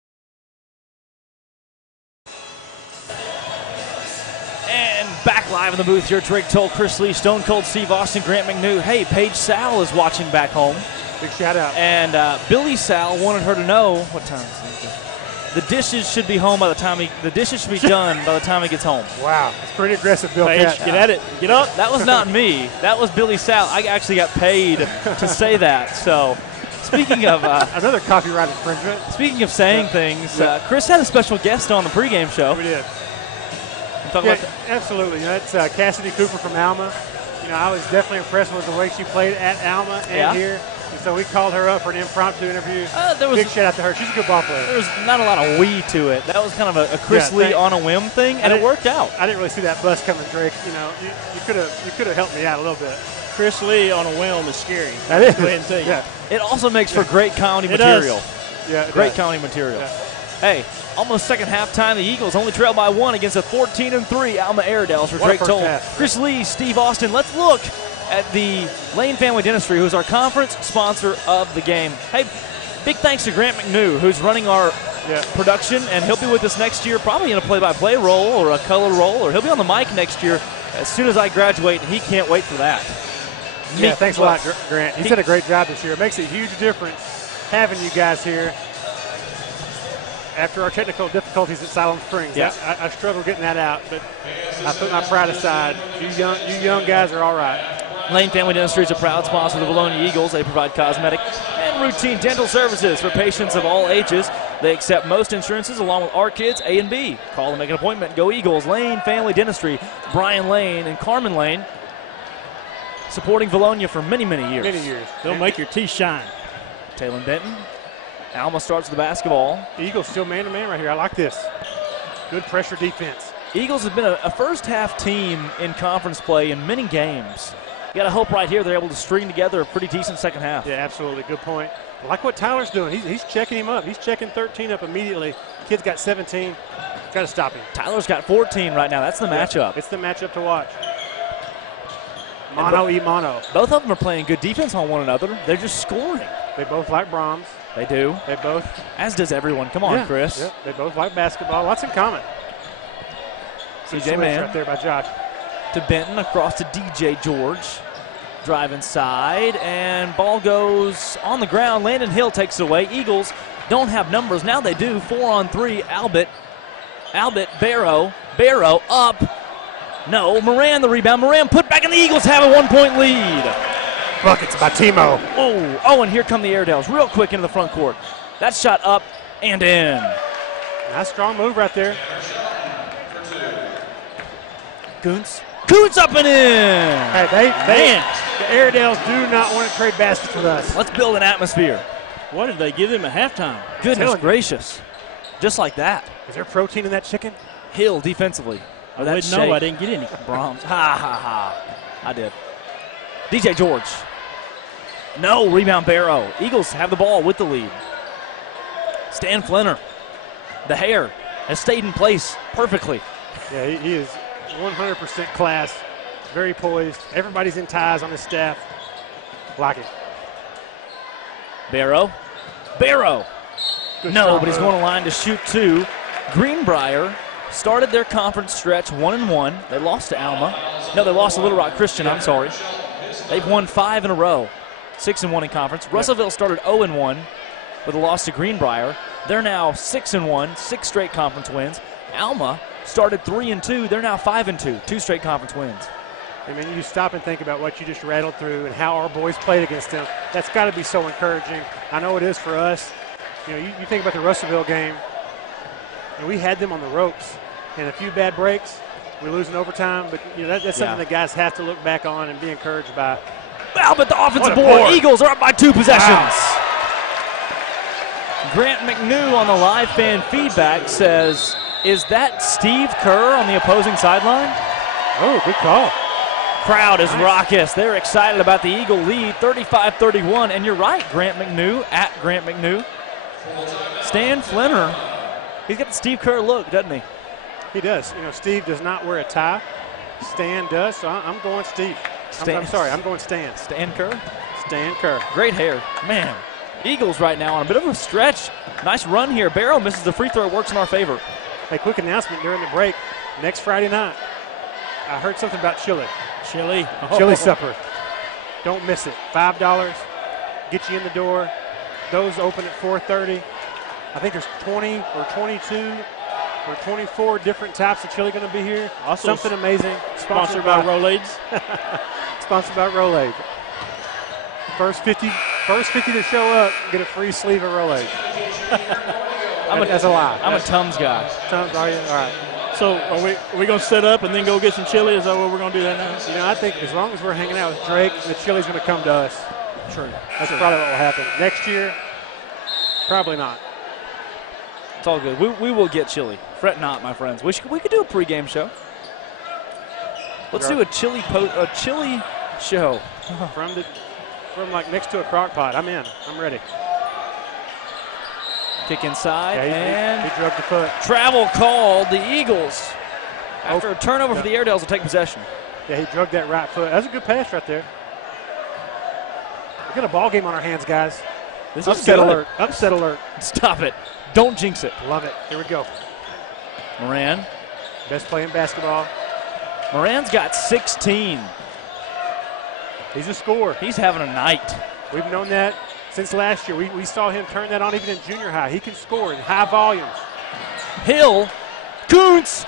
And back live in the booth here, Drake Toll, Chris Lee, Stone Cold Steve Austin, Grant McNew. Hey, Paige Sal is watching back home. Big shout out. And Billy Sal wanted her to know what time is it? The dishes should be home by the time the dishes should be done by the time he gets home. Wow, it's pretty aggressive, Bill. Paige, Cat. get at it. Get up. That was not me. That was Billy Sal. I actually got paid to say that. So, speaking of Another copyright infringement. speaking of saying things, Chris had a special guest on the pregame show. We did. Talk Yeah, about absolutely. You know, that's Cassidy Cooper from Alma. You know, I was definitely impressed with the way she played at Alma and Yeah. here. And so we called her up for an impromptu interview. there was Big shout out to her. She's a good ball player. there was not a lot of we to it. That was kind of a Chris Yeah, Lee on a whim thing, and it worked out. I didn't really see that bus coming, Drake. You know, you could have helped me out a little bit. Chris Lee on a whim is scary. That is. Go ahead and tell you. Yeah. It also makes for great comedy It does. material. Yeah. it Great does. comedy material. Yeah. Hey, almost second half time. The Eagles only trail by 1 against a 14-3 Alma Airedales for What a Drake first Toll, half. Chris Lee, Steve Austin. Let's look at the Lane Family Dentistry, who's our conference sponsor of the game. Hey, big thanks to Grant McNew, who's running our production, and he'll be with us next year, probably in a play-by-play role or a color role, or he'll be on the mic next year as soon as I graduate, and he can't wait for that. Yeah, thanks a lot, Grant. He's done a great job this year. It makes a huge difference having you guys here after our technical difficulties at Siloam Springs. Yeah. I struggle getting that out, but I put my pride aside. You young guys are all right. Lane Family Dentistry is a proud sponsor of the Vilonia Eagles. They provide cosmetic and routine dental services for patients of all ages. They accept most insurances along with our kids, A and B. Call and make an appointment. Go Eagles. Lane Family Dentistry, Brian Lane and Carmen Lane, supporting Vilonia for many, many years. Many years. They'll make your teeth shine. Taylor Benton. Alma starts the basketball. The Eagles still man-to-man right here. I like this. Good pressure defense. Eagles have been a first-half team in conference play in many games. You got to hope right here they're able to string together a pretty decent second half. Yeah, absolutely. Good point. I like what Tyler's doing. He's checking him up. He's checking 13 up immediately. Kid's got 17. Got to stop him. Tyler's got 14 right now. That's the matchup. It's the matchup to watch. Mono e mono. Both of them are playing good defense on one another. They're just scoring. They both like Brahms. They do. They both. As does everyone. Come on, Yeah, Chris. yeah, they both like basketball. Lots in common. Good CJ switch Mann right there by Josh. to Benton, across to DJ George. Drive inside, and ball goes on the ground. Landon Hill takes it away. Eagles don't have numbers. Now they do. 4-on-3. Albert, Barrow up. No, Moran the rebound. Moran put back, and the Eagles have a 1-point lead. Buckets by Timo. Oh, and here come the Airedales real quick into the front court. That shot up and in. Nice strong move right there. Kuntz up and in. Hey, the Airedales do not want to trade baskets with us. Let's build an atmosphere. What did they give them at halftime? Goodness telling you. gracious. Just like that. Is there protein in that chicken? Hill defensively. I wouldn't know. I didn't get any. Brahms. I did. DJ George. No, rebound Barrow. Eagles have the ball with the lead. Stan Flinner. The hair has stayed in place perfectly. Yeah, he is 100% class. Very poised. Everybody's in ties on his staff. Like it. Barrow. Good No, strong but he's move. going to line to shoot two. Greenbrier started their conference stretch 1-1. They lost to Alma. No, they lost to Little Rock Christian. I'm sorry. They've won 5 in a row. 6-1 in conference. Russellville started 0-1 with a loss to Greenbrier. They're now 6-1, 6 straight conference wins. Alma started 3-2. They're now 5-2, 2 straight conference wins. I mean, you stop and think about what you just rattled through and how our boys played against them. That's got to be so encouraging. I know it is for us. You know, you think about the Russellville game, and we had them on the ropes, and a few bad breaks. We lose in overtime, but you know that's something that guys have to look back on and be encouraged by. Well, but the offensive What a board. board. Eagles are up by 2 possessions. Wow. Grant McNew on the live fan feedback says, is that Steve Kerr on the opposing sideline? Oh, good call. Crowd is raucous. They're excited about the Eagle lead, 35-31. And you're right, Grant McNew, at Grant McNew. Stan Flinner, he's got the Steve Kerr look, doesn't he? He does. You know, Steve does not wear a tie. Stan does, so I'm going Steve. I'm sorry, I'm going Stan. Stan Kerr? Stan Kerr. Great hair. Man, Eagles right now on a bit of a stretch. Nice run here. Barrow misses the free throw. It works in our favor. Hey, quick announcement during the break. Next Friday night, I heard something about chili. Chili. Chili supper. Don't miss it. $5. Get you in the door. Those open at 4:30. I think there's 20 or 22 or 24 different types of chili going to be here. Also something amazing. Sponsored by Rolaids. Sponsored by Rolaids. First 50 to show up get a free sleeve of Rolaids. That's a lie. I'm a Tums guy. Tums, are you? All right. So are we going to set up and then go get some chili? Is that what we're going to do that now? You know, I think as long as we're hanging out with Drake, the chili's going to come to us. True. That's probably what will happen. Next year, probably not. It's all good. We will get chili. Fret not, my friends. We could do a pregame show. Let's do a chili show. From like next to a crock pot. I'm in. I'm ready. Kick inside, Yeah, he drugged the foot. travel called. The Eagles, after a turnover for the Airedales, will take possession. Yeah, he drugged that right foot. That's a good pass right there. We got a ball game on our hands, guys. This Upset is good. alert. Upset alert. Stop it. Don't jinx it. Love it. Here we go. Moran. Best play in basketball. Moran's got 16. He's a scorer. He's having a night. We've known that since last year. We saw him turn that on even in junior high. He can score in high volumes. Hill. Kuntz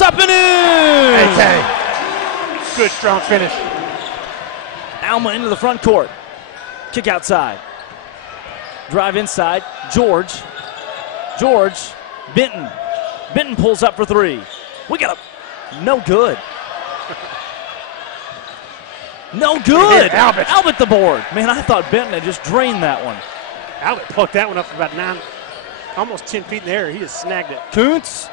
up and in. AK. Good, strong finish. Alma into the front court. Kick outside. Drive inside. George. Benton. Benton pulls up for three. We got a no good. No good. Albert the board. Man, I thought Benton had just drained that one. Albert plucked that one up for about almost 10 feet in the air. He just snagged it. Kuntz.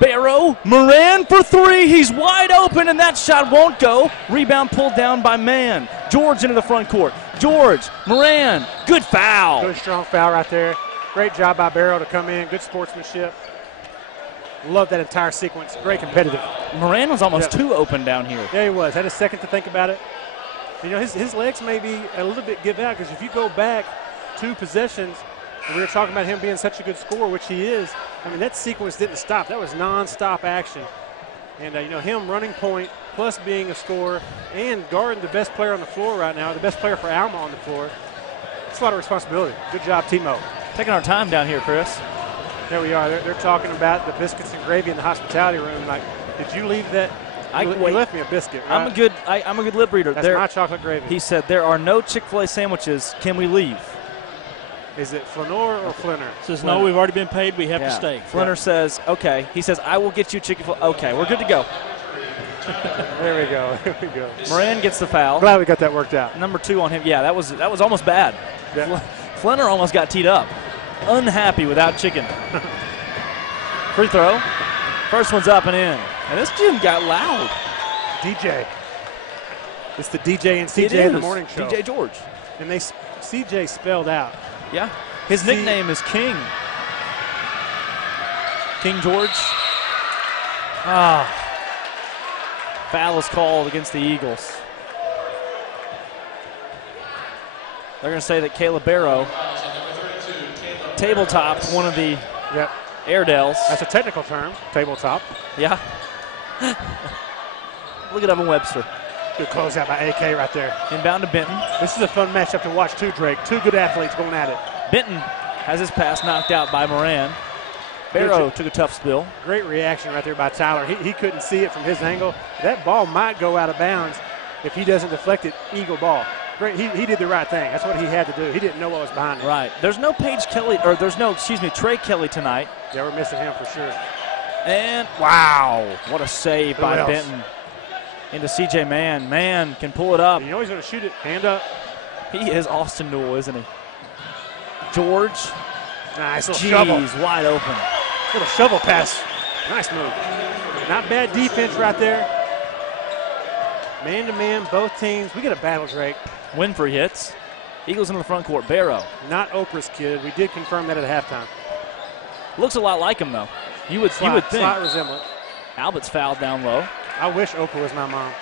Barrow. Moran for three. He's wide open, and that shot won't go. Rebound pulled down by Mann. George into the front court. George. Moran. Good foul. Good, strong foul right there. Great job by Barrow to come in. Good sportsmanship. Love that entire sequence. Very competitive. Moran was almost too open down here. Yeah, he was. Had a second to think about it. You know, his legs may be a little bit give out because if you go back 2 possessions, and we were talking about him being such a good scorer, which he is, I mean, that sequence didn't stop. That was nonstop action. And, you know, him running point plus being a scorer and guarding the best player on the floor right now, the best player for Alma on the floor, it's a lot of responsibility. Good job, Timo. Taking our time down here, Chris. There we are. They're talking about the biscuits and gravy in the hospitality room. Like, did you leave that? You left me a biscuit, right? I'm a good lip reader. That's my chocolate gravy. He said there are no Chick-fil-A sandwiches. Can we leave? Is it Flanor or Flinner? Says no. We've already been paid. We have to stay. Flinner says okay. He says I will get you Chick-fil-A. Okay, we're good to go. There we go. Here we go. Moran gets the foul. Glad we got that worked out. Number 2 on him. Yeah, that was almost bad. Yeah. Flinner almost got teed up. Unhappy without chicken. Free throw. First one's up and in. And this gym got loud. DJ. It's the DJ and CJ in the morning show. DJ George. And CJ spelled out. Yeah. His nickname is King. King George. Foul is called against the Eagles. They're going to say that Caleb Barrow tabletopped one of the Airedales. That's a technical term, tabletop. Yeah. Look at Evan Webster. Good closeout by AK right there. Inbound to Benton. This is a fun matchup to watch too, Drake. 2 good athletes going at it. Benton has his pass knocked out by Moran. Barrow took a tough spill. Great reaction right there by Tyler. He couldn't see it from his angle. That ball might go out of bounds if he doesn't deflect it. Eagle ball. Great. He did the right thing. That's what he had to do. He didn't know what was behind him. Right. There's no Trey Kelly tonight. Yeah, we're missing him for sure. And wow, what a save by Benton into CJ Mann. Mann can pull it up. You know he's going to shoot it. Hand up. He is Austin Newell, isn't he? George. Nice little shovel. Wide open. Little shovel pass. Nice move. Not bad defense right there. Man-to-man, both teams. We get a battle, Drake. Winfrey hits. Eagles into the front court. Barrow. Not Oprah's kid. We did confirm that at halftime. Looks a lot like him, though. You would think. Slight resemblance. Albert's fouled down low. I wish Oprah was my mom.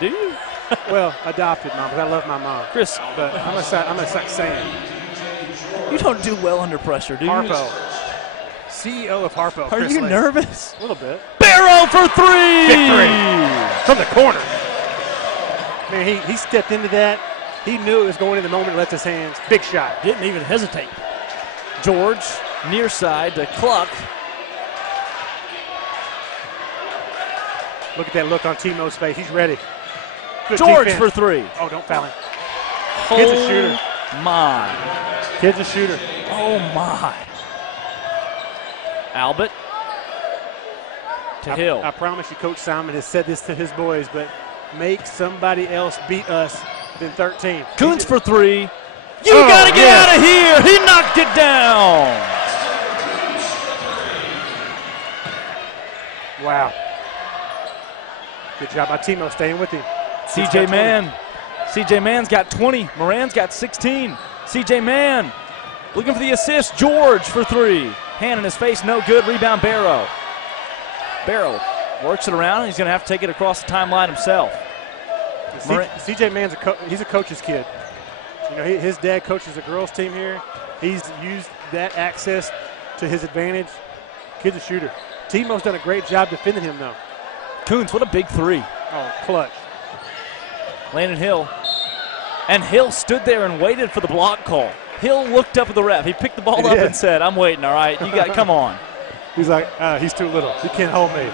Do you? Well, adopted mom, because I love my mom. Chris, But I'm gonna start saying you don't do well under pressure, do you? Harpo, CEO of Harpo. Are Chris you Lee. nervous? A little bit. Barrow for 3! Victory from the corner. Man, he stepped into that. He knew it was going in the moment. Left his hands. Big shot. Didn't even hesitate. George, near side to Cluck. Look at that look on Timo's face. He's ready. Good George defense. for 3. Oh, don't foul him. Oh, Kid's a shooter. my. Kid's a shooter. Oh, my. Albert to Hill. I promise you, Coach Simon has said this to his boys, but make somebody else beat us than 13. Coons for 3. You Oh, got to get yes. out of here. He knocked it down. Wow. Good job by Timo staying with him. CJ Mann. CJ Mann's got 20. Moran's got 16. CJ Mann looking for the assist. George for 3. Hand in his face, no good. Rebound, Barrow. Barrow works it around, and he's going to have to take it across the timeline himself. CJ Mann's he's a coach's kid. You know, his dad coaches a girls team here. He's used that access to his advantage. Kid's a shooter. Timo's done a great job defending him, though. Coons, what a big 3. Oh, clutch. Landon Hill. And Hill stood there and waited for the block call. Hill looked up at the ref. He picked the ball up and said, I'm waiting, all right? You got, come on. He's like, he's too little. He can't hold me.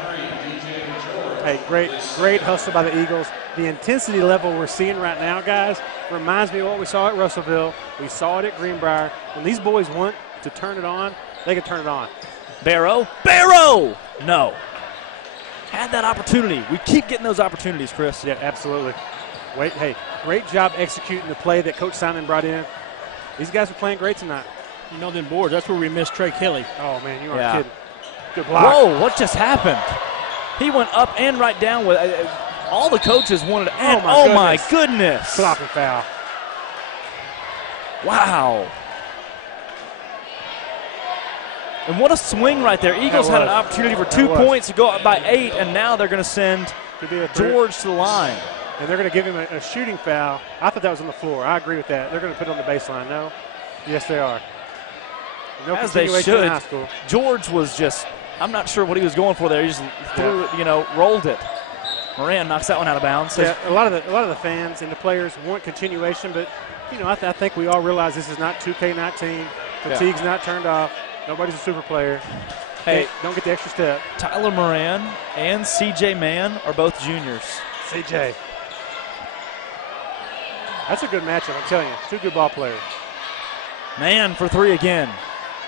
Hey, great hustle by the Eagles. The intensity level we're seeing right now, guys, reminds me of what we saw at Russellville. We saw it at Greenbrier. When these boys want to turn it on, they can turn it on. Barrow. Barrow! No. Had that opportunity. We keep getting those opportunities, Chris. Yeah, absolutely. Hey, great job executing the play that Coach Simon brought in. These guys are playing great tonight. You know them boards. That's where we missed Trey Kelly. Oh, man, you Yeah. aren't kidding. Good block. Whoa, what just happened? He went up and right down with all the coaches wanted to end. Oh, my my goodness. goodness. Sloppy foul. Wow. And what a swing right there. Eagles That had an was. opportunity for That 2 was. points to go up by 8, and now they're going to send Could be a third. George to the line. And they're going to give him a shooting foul. I thought that was on the floor. I agree with that. They're going to put it on the baseline. No? Yes, they are. No As they continuation in should. high school. George was just, I'm not sure what he was going for there. He just threw it, rolled it. Moran knocks that one out of bounds. Yeah, a lot of the fans and the players want continuation, but I think we all realize this is not 2K19. Fatigue's not turned off. Nobody's a super player. Hey, don't get the extra step. Tyler Moran and CJ Mann are both juniors. CJ. That's a good matchup, I'm telling you. Two good ball players. Mann for 3 again.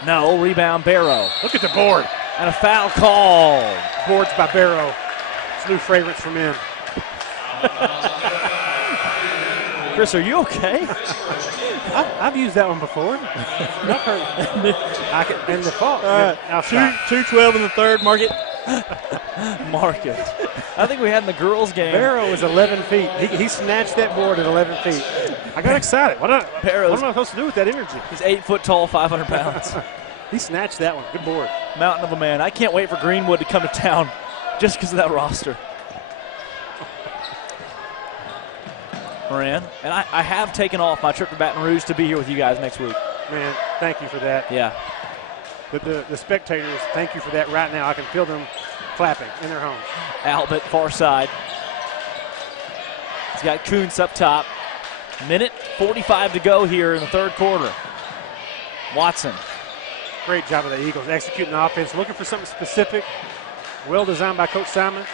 No, rebound Barrow. Look at the board. And a foul call. Boards by Barrow. It's new fragrance for men. Chris, are you okay? I've used that one before. And the fault. outside. 2-12 in the third. Mark it. Mark it. I think we had in the girls' game. Barrow is 11 feet. He snatched that board at 11 feet. I got excited. What am I supposed to do with that energy? He's 8 foot tall, 500 pounds. He snatched that one. Good board. Mountain of a man. I can't wait for Greenwood to come to town just because of that roster. Moran. And I have taken off my trip to Baton Rouge to be here with you guys next week. Man, thank you for that. Yeah. The spectators, thank you for that right now. I can feel them clapping in their homes. Albert, far side. He's got Kuntz up top. Minute 45 to go here in the third quarter. Watson. Great job of the Eagles executing the offense, looking for something specific. Well designed by Coach Simon.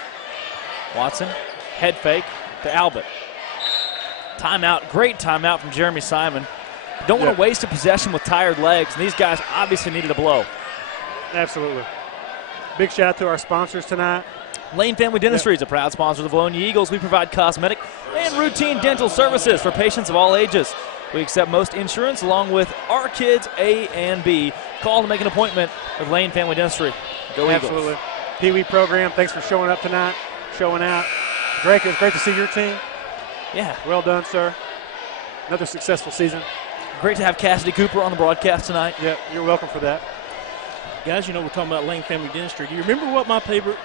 Watson, head fake to Albert. Timeout, great timeout from Jeremy Simon. Don't want to waste a possession with tired legs, and these guys obviously needed a blow. Absolutely. Big shout out to our sponsors tonight. Lane Family Dentistry is a proud sponsor of the Vilonia Eagles. We provide cosmetic and routine dental services for patients of all ages. We accept most insurance along with our kids A and B. Call to make an appointment with Lane Family Dentistry. Go Eagles. Absolutely. Pee Wee program, thanks for showing up tonight, showing out. Drake, it was great to see your team. Yeah. Well done, sir. Another successful season. Great to have Cassidy Cooper on the broadcast tonight. Yeah, you're welcome for that. Guys, you know we're talking about Lane Family Dentistry. Do you remember what my favorite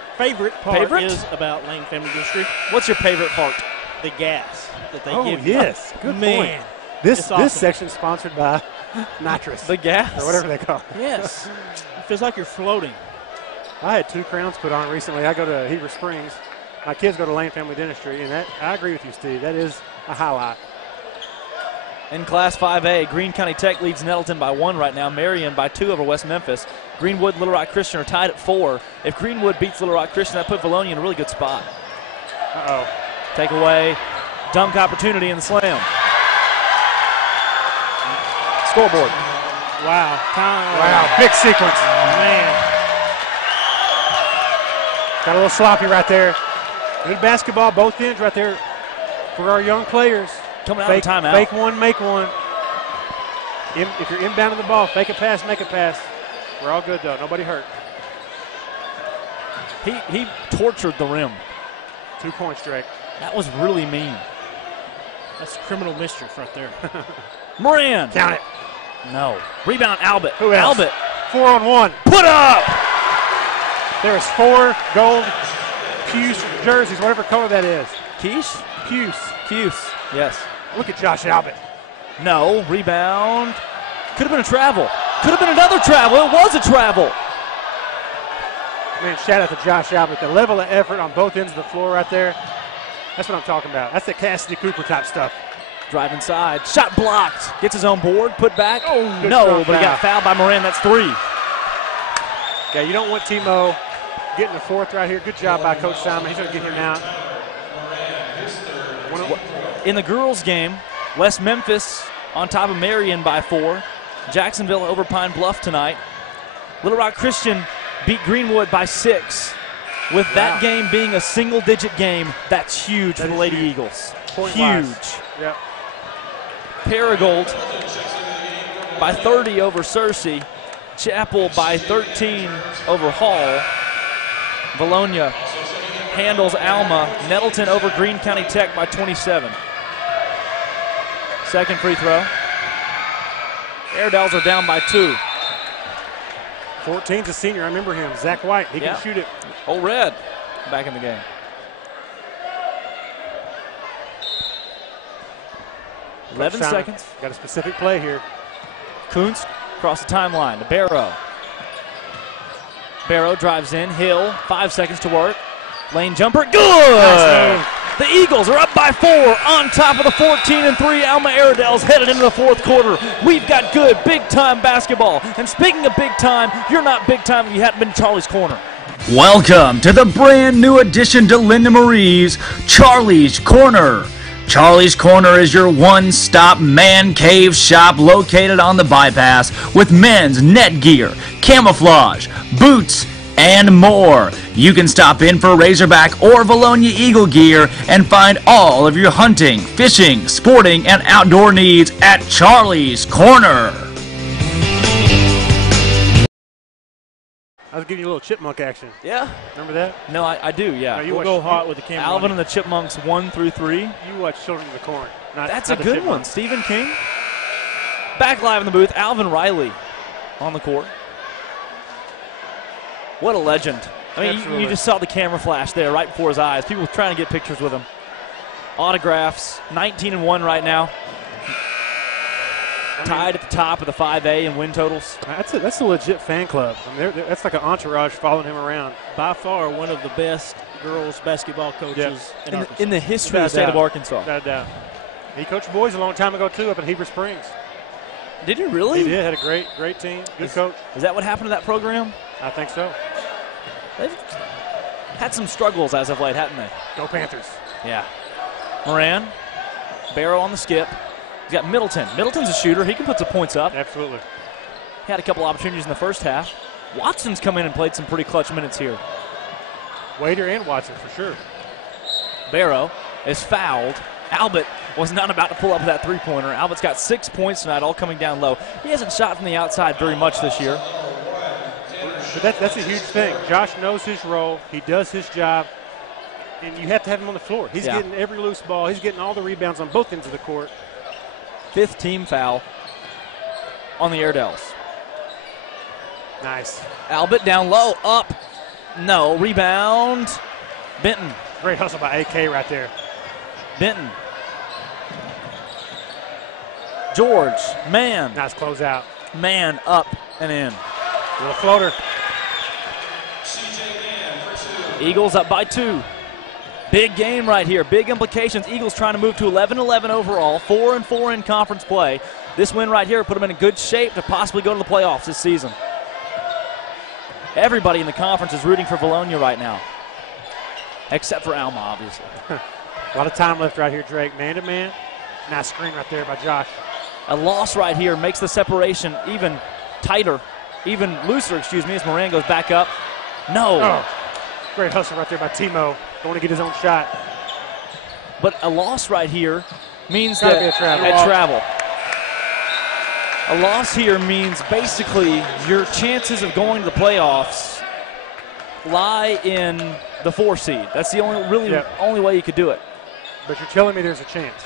part is about Lane Family Dentistry? What's your favorite part? The gas that they give you. Yes, good Man, point. This awesome. section's sponsored by Nitrous. The gas? Or whatever they call it. Yes. It feels like you're floating. I had 2 crowns put on recently. I go to Heber Springs. My kids go to Lane Family Dentistry, and I agree with you, Steve. That is a highlight. In Class 5A, Greene County Tech leads Nettleton by 1 right now. Marion by 2 over West Memphis. Greenwood and Little Rock Christian are tied at 4. If Greenwood beats Little Rock Christian, that put Vilonia in a really good spot. Uh-oh. Take away. Dunk opportunity in the slam. Scoreboard. Wow. Wow, big sequence. Man. Got a little sloppy right there. Good basketball, both ends right there for our young players. Coming out of timeout. Fake one, make one. If you're inbounding the ball, fake a pass, make a pass. We're all good, though. Nobody hurt. He tortured the rim. 2 points, Drake. That was really mean. That's criminal mischief right there. Moran. Count it. No. Rebound, Albert. Who else? Albert. 4-on-1. Put up. There's 4 gold Puce jerseys, whatever color that is. Quiche? Puce. Cuse. Yes. Look at Josh Albert. No. Rebound. Could have been a travel. Could have been another travel. It was a travel. Man, shout out to Josh Albert. The level of effort on both ends of the floor right there. That's what I'm talking about. That's the Cassidy Cooper type stuff. Drive inside. Shot blocked. Gets his own board. Put back. Oh, good no, strong but he got foul. fouled by Moran. That's 3. Yeah, you don't want Timo getting the 4th right here. Good job by Coach Simon. He's going to get him out. In the girls' game, West Memphis on top of Marion by 4. Jacksonville over Pine Bluff tonight. Little Rock Christian beat Greenwood by 6. With that game being a single-digit game, that's huge for the Lady Eagles. Huge. Yep. Paragould by 30 over Searcy. Chapel by 13 over Hall. Vilonia handles Alma. Nettleton over Greene County Tech by 27. Second free throw. Airedales are down by 2. 14's a senior. I remember him. Zach White. He can shoot it. Old Red back in the game. Coach 11 Simon seconds. Got a specific play here. Kuntz across the timeline to Barrow. Barrow drives in. Hill, 5 seconds to work. Lane jumper, good! Nice. The Eagles are up by 4 on top of the 14-3 Alma Airedales headed into the 4th quarter. We've got good big-time basketball. And speaking of big time, you're not big time if you hadn't been to Charlie's Corner. Welcome to the brand new addition to Linda Marie's Charlie's Corner. Charlie's Corner is your one-stop man cave shop located on the bypass with men's net gear, camouflage, boots, and more. You can stop in for Razorback or Vilonia Eagle gear and find all of your hunting, fishing, sporting, and outdoor needs at Charlie's Corner. I was giving you a little chipmunk action. Yeah. Remember that? No, I do, yeah. No, you We'll go hot with the camera. Alvin and the Chipmunks 1 through 3. You watch Children of the Corn. That's a good one. Stephen King. Back live in the booth, Alvin Riley on the court. What a legend. I mean, you just saw the camera flash there right before his eyes. People trying to get pictures with him. Autographs, 19-1 right now. Tied at the top of the 5A in win totals. That's a legit fan club. I mean, that's like an entourage following him around. By far one of the best girls basketball coaches in Arkansas. In the history of the state of Arkansas. Without a doubt. He coached boys a long time ago, too, up in Heber Springs. Did he really? He did. Had a great team. Good coach. Is that what happened to that program? I think so. They've had some struggles as of late, haven't they? Go Panthers. Yeah. Moran, Barrow on the skip. He's got Middleton. Middleton's a shooter. He can put some points up. Absolutely. He had a couple opportunities in the first half. Watson's come in and played some pretty clutch minutes here. Wader and Watson for sure. Barrow is fouled. Albert was not about to pull up that three-pointer. Albert's got 6 points tonight, all coming down low. He hasn't shot from the outside very much this year. But that's a huge thing. Josh knows his role. He does his job. And you have to have him on the floor. He's getting every loose ball. He's getting all the rebounds on both ends of the court. 5th team foul on the Airedales. Nice. Albert down low, up. No, rebound. Benton. Great hustle by AK right there. Benton. George, man. Nice closeout. Man up and in. Little floater. Eagles up by 2. Big game right here. Big implications. Eagles trying to move to 11-11 overall. 4-4 in conference play. This win right here put them in a good shape to possibly go to the playoffs this season. Everybody in the conference is rooting for Vilonia right now, except for Alma, obviously. A lot of time left right here, Drake. Man-to-man. Nice screen right there by Josh. A loss right here makes the separation even tighter, even looser, excuse me, as Moran goes back up. No. Oh, great hustle right there by Timo. Going to get his own shot. But a loss right here means Gotta that be a travel. at travel. A loss here means basically your chances of going to the playoffs lie in the 4 seed. That's the only way you could do it. But you're telling me there's a chance.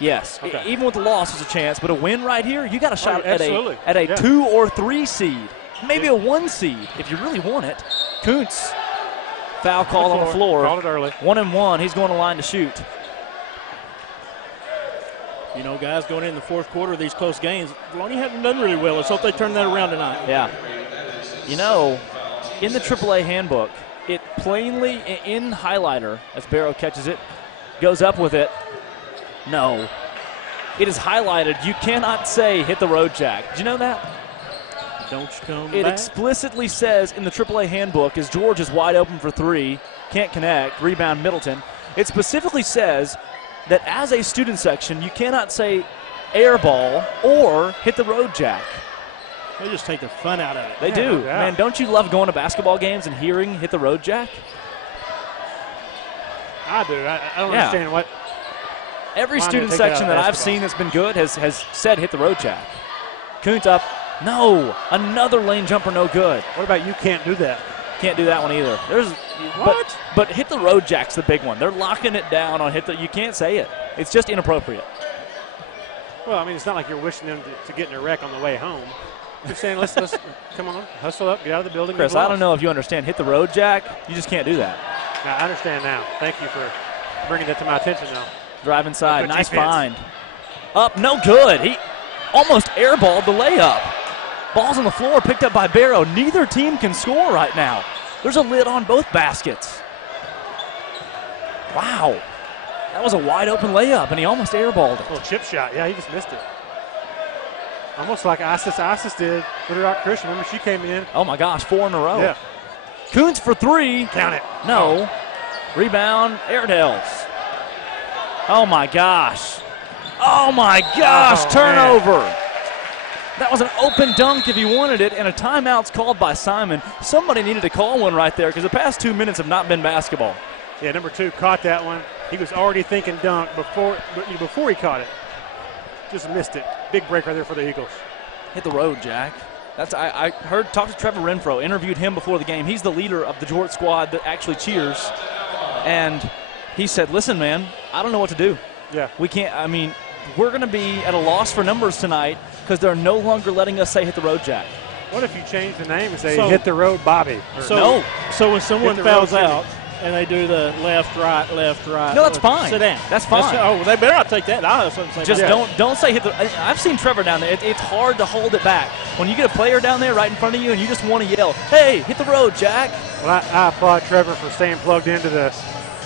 Yes. Okay. Even with the loss, there's a chance. But a win right here, you got a shot at a Yeah. 2 or 3 seed. Maybe a 1 seed if you really want it. Kuntz, foul call on the floor. Called it early. 1-1. He's going to line to shoot. You know, guys, going in the fourth quarter of these close games, Vilonia haven't done really well. Let's hope they turn that around tonight. Yeah. You know, in the AAA handbook, it plainly, in highlighter, as Barrow catches it, goes up with it. No. It is highlighted. You cannot say hit the road jack. Did you know that? Don't you come It back? explicitly says in the AAA handbook, as George is wide open for 3, can't connect, rebound Middleton. It specifically says that as a student section, you cannot say air ball or hit the road jack. They just take the fun out of it. They do. no doubt. Man, don't you love going to basketball games and hearing hit the road jack? I do. I don't Yeah. understand what. Every Why not student take that out section of that I've basketball? seen that's been good has said hit the road jack. Kuntz up. No. Another lane jumper, no good. What about you can't do that? Can't do that one either. But hit the road jack's the big one. They're locking it down on you can't say it. It's just inappropriate. Well, I mean, it's not like you're wishing them to get in a wreck on the way home. You're saying, let's come on, hustle up, get out of the building. Chris, I don't know if you understand. Hit the road jack, you just can't do that. Now, I understand now. Thank you for bringing that to my attention now. Drive inside. Good Nice defense. find. Up, no good. He almost airballed the layup. Ball's on the floor, picked up by Barrow. Neither team can score right now. There's a lid on both baskets. Wow. That was a wide open layup, and he almost airballed it. Little chip shot. Yeah, he just missed it. Almost like Isis did. Little Rock Christian. Remember, she came in. Oh, my gosh, 4 in a row. Yeah. Kuntz for 3. Count it. No. Rebound, Airedales. Oh, my gosh. Oh, my gosh, Oh, turnover. That was an open dunk if he wanted it, and a timeout's called by Simon. Somebody needed to call one right there because the past 2 minutes have not been basketball. Yeah, number 2 caught that one. He was already thinking dunk before he caught it. Just missed it. Big break right there for the Eagles. Hit the road, Jack. I talked to Trevor Renfro, interviewed him before the game. He's the leader of the Jordan squad that actually cheers. And he said, listen, man, I don't know what to do. Yeah. We can't, we're going to be at a loss for numbers tonight because they're no longer letting us say hit the road, Jack. What if you change the name and say So- hit the road, Bobby? Or So when someone Hit the fouls road, out and they do the left, right, No, that's fine. Sit down. That's fine. They better not take that. I'll have something to say Just about don't say hit the. I've seen Trevor down there. It's hard to hold it back when you get a player down there right in front of you and you just want to yell, "Hey, hit the road, Jack!" Well, I applaud Trevor for staying plugged into the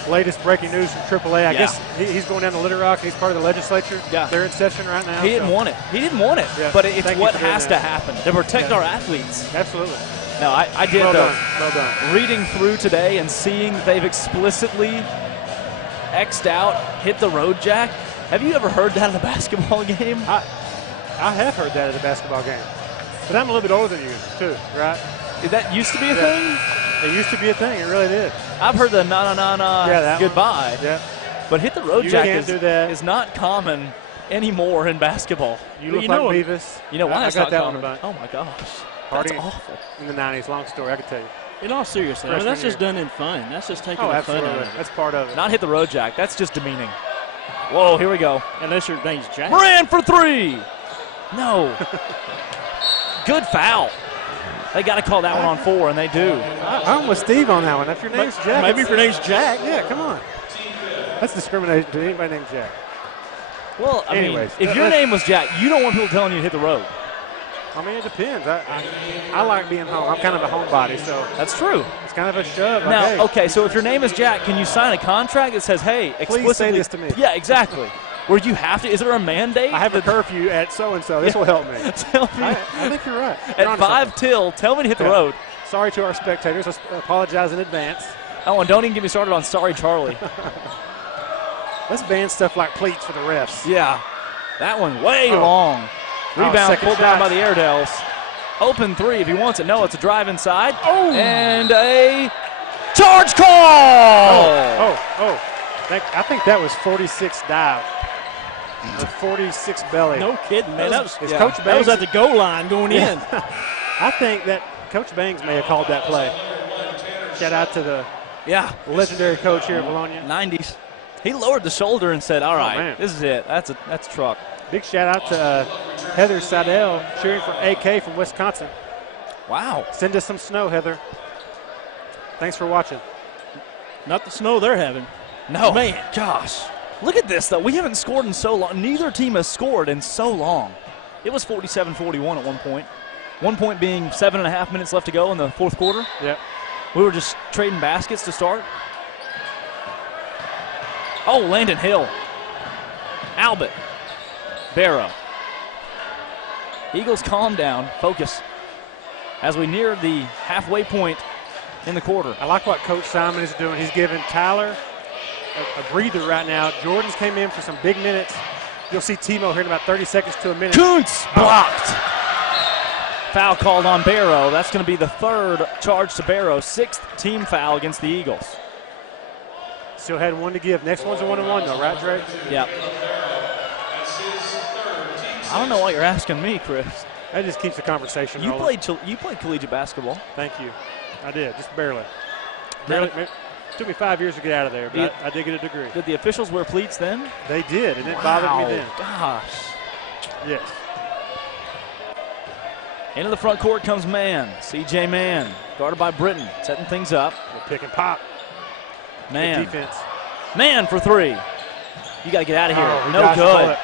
latest breaking news from AAA. I Yeah. guess he's going down to Little Rock. He's part of the legislature. Yeah. They're in session right now. He didn't want it. He didn't want it. Yeah. But it's Thank you what for doing has to that. happen to protect Yeah. our athletes. Absolutely. No, I did Well the done. Well done. reading through today and seeing that they've explicitly X'd out hit the road, Jack. Have you ever heard that in a basketball game? I have heard that at a basketball game. But I'm a little bit older than you, too, right? That used to be a Yeah. thing. It used to be a thing. It really did. I've heard the na Yeah, that one. goodbye. Yeah. But hit the road, You Jack, can't is, do that. is not common anymore in basketball. You But look you like know- Beavis. You know why I it's got not that common? one about Oh my gosh, Party that's awful. in the 90s. Long story, I could tell you. In all seriousness, Freshman that's just year. done in fun. That's just taking Oh, the fun out absolutely. of it. That's part of it. Not hit the road, Jack. That's just demeaning. Whoa, here we go. Unless your name's Jack. Moran for 3. No. Good foul. They got to call that one on 4, and they do. I'm with Steve on that one. If your name's Jack. Maybe if your name's Jack. Yeah, come on. That's discrimination to anybody named Jack. Well, I mean, Anyways, if your name was Jack, you don't want people telling you to hit the road. I mean, it depends. I like being home. I'm kind of a homebody, so That's true. it's kind of a shove. Now, hey, okay, so if your name is Jack, can you sign a contract that says, hey, explicitly. Please say this to me. Yeah, exactly. Where you have to, is there a mandate? I have a curfew at so-and-so. This will help me. Tell me. I think you're right. You're At onto 5 something. till, tell me to hit the Yeah. road. Sorry to our spectators. I apologize in advance. Oh, and don't even get me started on Sorry Charlie. Let's ban stuff like pleats for the refs. Yeah. That one way Oh. long. Rebound second pulled down shot. by the Airedales. Open 3 if he wants it. No, it's a drive inside. Oh. And a charge call. I think that was 46 dive. Or 46 belly. No kidding, man. That was Coach that was Bangs- at the goal line going in. I think that Coach Bangs may have called that play. Shout out to the Yeah. legendary coach here at Vilonia. 90s. He lowered the shoulder and said, all right, man. this is it. That's a truck. Big shout out to Heather Seidel cheering for AK from Wisconsin. Wow. Send us some snow, Heather. Thanks for watching. Not the snow they're having. No. Man. Gosh. Look at this, though. We haven't scored in so long. Neither team has scored in so long. It was 47-41 at one point. 1 point being 7.5 minutes left to go in the fourth quarter. Yep. We were just trading baskets to start. Oh, Landon Hill. Albert. Barrow. Eagles calm down, focus. As we near the halfway point in the quarter. I like what Coach Simon is doing. He's giving Tyler a breather right now. Jordan's came in for some big minutes. You'll see Timo here in about 30 seconds to a minute. Kuntz blocked. Foul called on Barrow. That's going to be the 3rd charge to Barrow. 6th team foul against the Eagles. Still had 1 to give. Next one's a 1-on-1 though, right, Drake? Yep. I don't know what you're asking me, Chris. That just keeps the conversation You rolling. played collegiate basketball. Thank you. I did, just barely. Barely. It took me 5 years to get out of there, but I did get a degree. Did the officials wear pleats then? They did, and it bothered me then. Gosh. Yes. Into the front court comes Mann. C.J. Mann, guarded by Britton, setting things up. We'll pick and pop. Good Mann. defense. Mann for 3. You got to get out of here. Oh, he No dodged the good. bullet.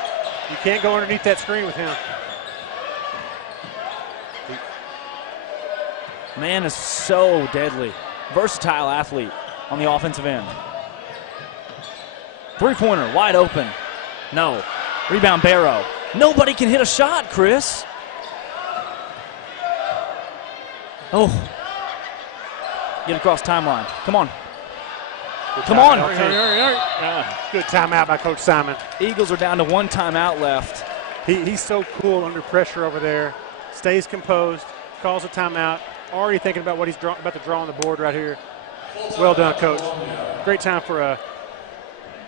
You can't go underneath that screen with him. Mann is so deadly. Versatile athlete on the offensive end. 3-pointer, wide open. No. Rebound Barrow. Nobody can hit a shot, Chris. Oh. Get across timeline. Come on. Come on. Good timeout by Coach Simon. Eagles are down to 1 timeout left. He's so cool under pressure over there. Stays composed, calls a timeout. Already thinking about what he's about to draw on the board right here. Well done, Coach. Great time for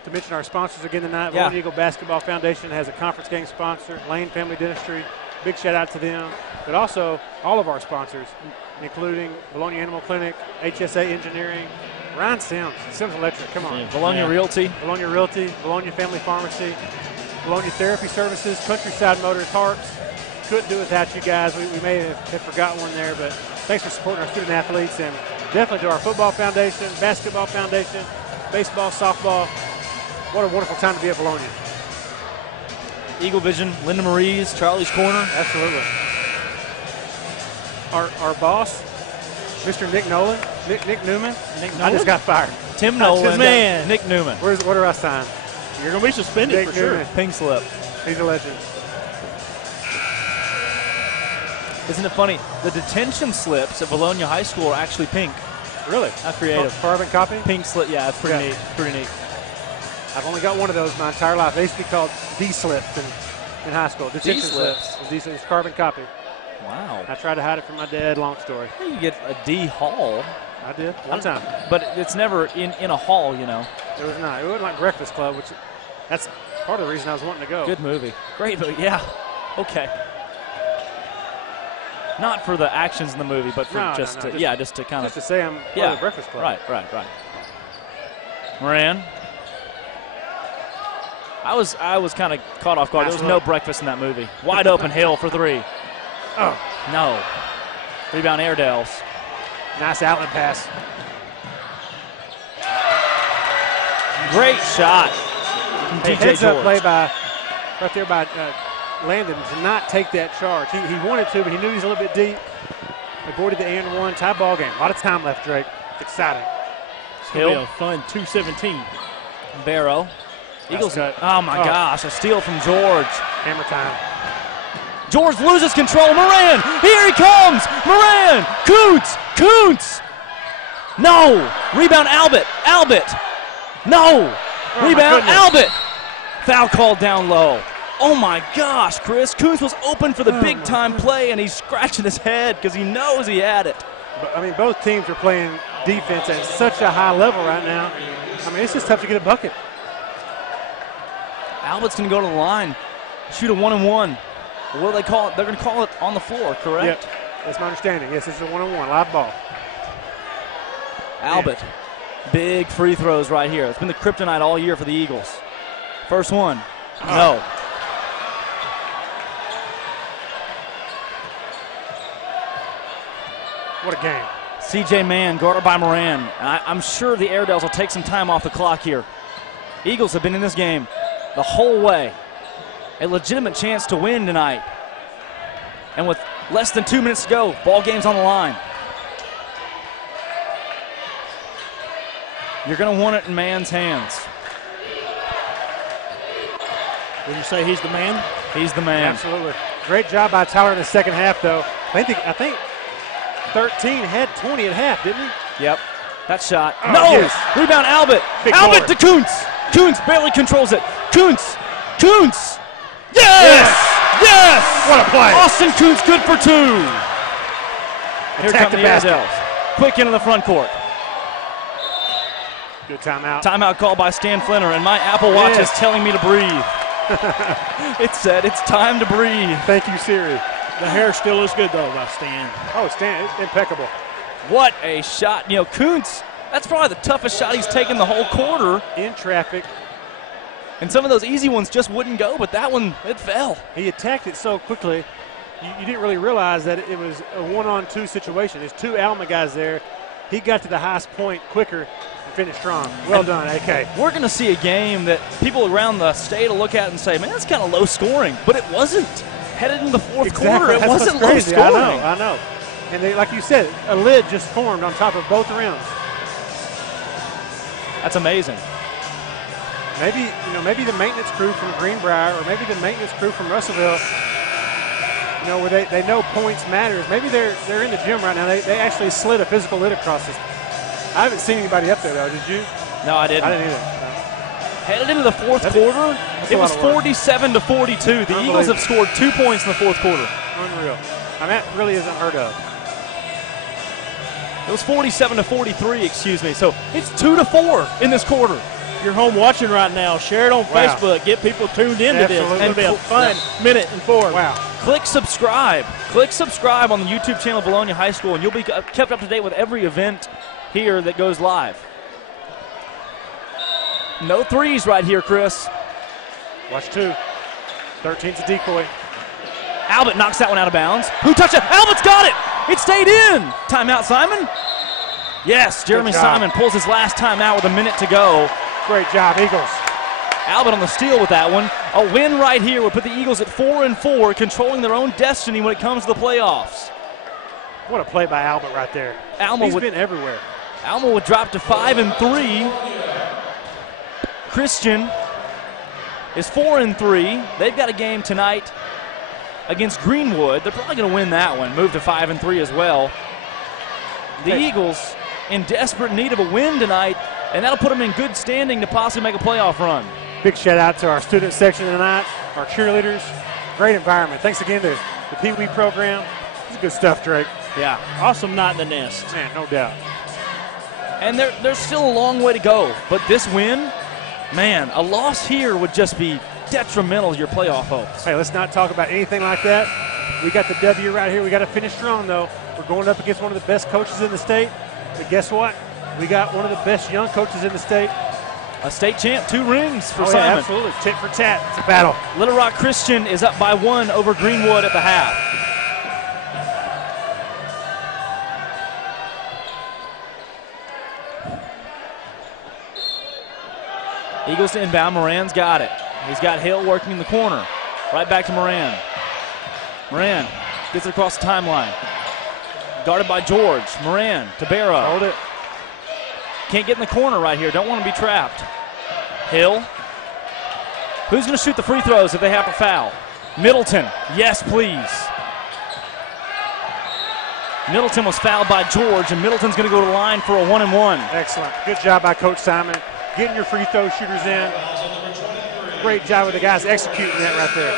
to mention our sponsors again tonight. Yeah. Vilonia Eagle Basketball Foundation has a conference game sponsor, Lane Family Dentistry. Big shout out to them. But also all of our sponsors, including Vilonia Animal Clinic, HSA Engineering, Ryan Sims Electric, come on. Vilonia Realty. Vilonia Realty, Vilonia Family Pharmacy, Vilonia Therapy Services, Countryside Motors, Harps. Couldn't do it without you guys. We may have forgotten one there, but thanks for supporting our student athletes, and definitely to our football foundation, basketball foundation, baseball, softball. What a wonderful time to be at Vilonia. Eagle Vision, Linda Marie's, Charlie's Corner. Absolutely. Our boss, Mr. Nick Nolan, Nick Newman. I just got fired. Tim I just Nolan, man. Nick Newman. What do I sign? You're going to be suspended Nick for sure. Newman. Pink slip. He's a legend. Isn't it funny? The detention slips at Vilonia High School are actually pink. Really? How creative. Carbon copy? Pink slip, yeah, it's pretty Yeah. neat. Pretty neat. I've only got one of those my entire life. They used to be called D-slips in high school. Detention D-slips? slips. D-slips, carbon copy. Wow. I tried to hide it from my dad. Long story. You get a D hall, I did one time. but it's never in a hall, you know. It was not. It wasn't like Breakfast Club, which that's part of the reason I was wanting to go. Good movie. Great movie, yeah. Okay. Not for the actions in the movie, but for No, just no. to kind Just of. to say I'm part of the Breakfast Club. Right. Moran. I was kind of caught off guard. Nice There was no look. breakfast in that movie. Wide open Hill for 3. Oh, No. Rebound Airedales. Nice outlet pass. Great shot. Hey, DJ heads up George. play right there by Landon to not take that charge. He wanted to, but he knew he was a little bit deep. Avoided the and one. Tie ball game. A lot of time left, Drake. It's exciting. It's going to be a fun 2:17. Barrow. Eagles. cut. Oh, my gosh. A steal from George. Hammer time. George loses control. Moran. Here he comes. Moran. Kuntz. No. Rebound Albert. No. Oh, Rebound Albert. Foul called down low. Oh my gosh, Chris. Kuntz was open for the big time play, and he's scratching his head because he knows he had it. But, I mean, both teams are playing defense at such a high level right now. I mean, it's just tough to get a bucket. Albert's going to go to the line, shoot a 1-and-1. What do they call it? They're going to call it on the floor, correct? Yep. That's my understanding. Yes, it's a 1-on-1, live ball. Albert. Big free throws right here. It's been the kryptonite all year for the Eagles. First one. No. What a game. C.J. Mann guarded by Moran. And I'm sure the Airedales will take some time off the clock here. Eagles have been in this game the whole way. A legitimate chance to win tonight. And with less than 2 minutes to go, ball game's on the line. You're going to want it in Mann's hands. Would you say he's the man? He's the man. Absolutely. Great job by Tyler in the second half, though. I think 13 had 20 at half, didn't he? Yep. That shot. Oh, no! yes. Rebound Albert. Big Albert board. to Kuntz. Kuntz barely controls it. Kuntz. Yes! Yes! What a play. Austin Kuntz good for two. Here Attack come the the basket. Airedales. Quick into the front court. Good timeout. Timeout called by Stan Flinner, and my Apple Watch Yes. is telling me to breathe. It said it's time to breathe. Thank you, Siri. The hair still looks good, though, by Stan. Oh, Stan, impeccable. What a shot. You know, Kuntz, that's probably the toughest shot he's taken the whole quarter. In traffic. And some of those easy ones just wouldn't go, but that one, it fell. He attacked it so quickly, you didn't really realize that it was a one-on-two situation. There's two Alma guys there. He got to the highest point quicker and finished strong. Well done, AK. We're going to see a game that people around the state will look at and say, man, that's kind of low scoring. But it wasn't. Headed into the fourth quarter, it That's wasn't what's low crazy. scoring. I know. And they, like you said, a lid just formed on top of both rims. That's amazing. Maybe the maintenance crew from Greenbrier or maybe the maintenance crew from Russellville, where they know points matters. Maybe they're in the gym right now. They actually slid a physical lid across this. I haven't seen anybody up there, though. Did you? No, I didn't. I didn't either. Headed into the fourth quarter, it was 47-42. The Eagles have scored 2 points in the fourth quarter. Unreal. I mean, that really is unheard of. It was 47-43, excuse me. So it's 2-4 in this quarter. If you're home watching right now, share it on Facebook. Get people tuned into this. It's going to be a fun minute and four. Wow. Click subscribe. Click subscribe on the YouTube channel Vilonia High School, and you'll be kept up to date with every event here that goes live. No threes right here, Chris. Watch two. 13's a decoy. Albert knocks that one out of bounds. Who touched it? Albert's got it. It stayed in. Timeout, Simon. Yes, Jeremy Simon pulls his last timeout with a minute to go. Great job, Eagles. Albert on the steal with that one. A win right here would put the Eagles at 4-4, controlling their own destiny when it comes to the playoffs. What a play by Albert right there. He's been everywhere. Alma would drop to 5-3. Christian is 4-3. They've got a game tonight against Greenwood. They're probably going to win that one, move to 5-3 as well. The Eagles in desperate need of a win tonight, and that'll put them in good standing to possibly make a playoff run. Big shout out to our student section tonight, our cheerleaders. Great environment. Thanks again to the Pee Wee program. This is good stuff, Drake. Yeah. Awesome night in the nest. Man, no doubt. And there's still a long way to go, but this win, man, a loss here would just be detrimental to your playoff hopes. Hey, let's not talk about anything like that. We got the W right here. We got to finish strong, though. We're going up against one of the best coaches in the state. But guess what? We got one of the best young coaches in the state. A state champ, 2 rings for Yeah, Simon. absolutely. Tit for tat. It's a battle. Little Rock Christian is up by 1 over Greenwood at the half. Eagles to inbound. Moran's got it. He's got Hill working in the corner. Right back to Moran. Moran gets it across the timeline. Guarded by George. Moran to Barrow. Hold it. Can't get in the corner right here. Don't want to be trapped. Hill. Who's going to shoot the free throws if they have to foul? Middleton. Yes, please. Middleton was fouled by George, and Middleton's going to go to the line for a 1-and-1. Excellent. Good job by Coach Simon. Getting your free throw shooters in. Great job with the guys executing that right there.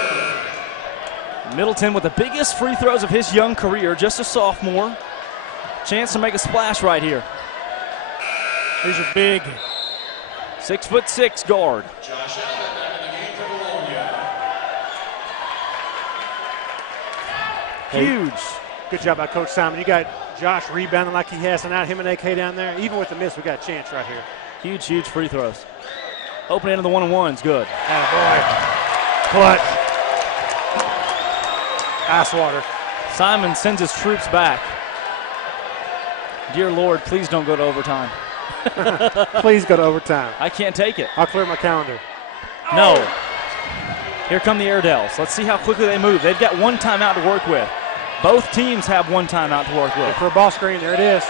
Middleton with the biggest free throws of his young career, just a sophomore. Chance to make a splash right here. These are big. 6'6" guard. Huge. Good job by Coach Simon. You got Josh rebounding like he has tonight. Him and AK down there. Even with the miss, we got a chance right here. Huge, huge free throws. Open end of the 1-and-1's good. Attaboy. Clutch. Ice water. Simon sends his troops back. Dear Lord, please don't go to overtime. Please go to overtime. I can't take it. I'll clear my calendar. No. Here come the Airedales. Let's see how quickly they move. They've got one timeout to work with. Both teams have one timeout to work with. For a ball screen, there it is.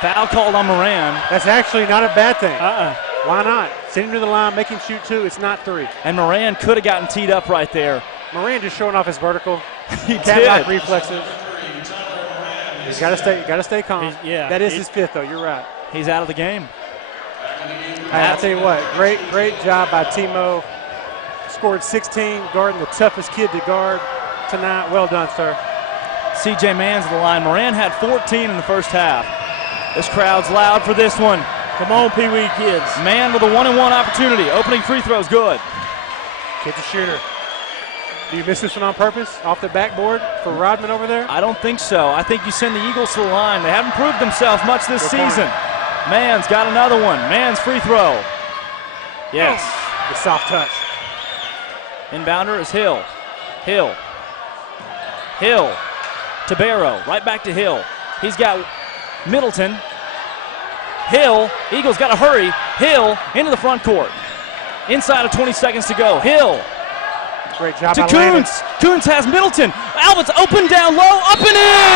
Foul called on Moran. That's actually not a bad thing. Why not? Send him to the line, make him shoot 2. It's not 3. And Moran could have gotten teed up right there. Moran just showing off his vertical. He Cat-like did. reflexes. He's got to stay calm. That is his 5th, though. You're right. He's out of the game. Hey, I'll tell you what. Great job by Timo. Scored 16, guarding the toughest kid to guard tonight. Well done, sir. C.J. Mann's the line. Moran had 14 in the first half. This crowd's loud for this one. Come on, Pee Wee kids. Mann with a 1-and-1 opportunity. Opening free throws good. Kid's a shooter. Do you miss this one on purpose? Off the backboard for Rodman over there? I don't think so. I think you send the Eagles to the line. They haven't proved themselves much this season. Mann's got another one. Mann's free throw. Yes. The soft touch. Inbounder is Hill. Hill to Barrow. Right back to Hill. He's got Middleton. Hill. Eagles got to hurry. Hill into the front court. Inside of 20 seconds to go. Hill. Great job to by Landon. Kuntz. Kuntz has Middleton. Albert's open, down low, up and in!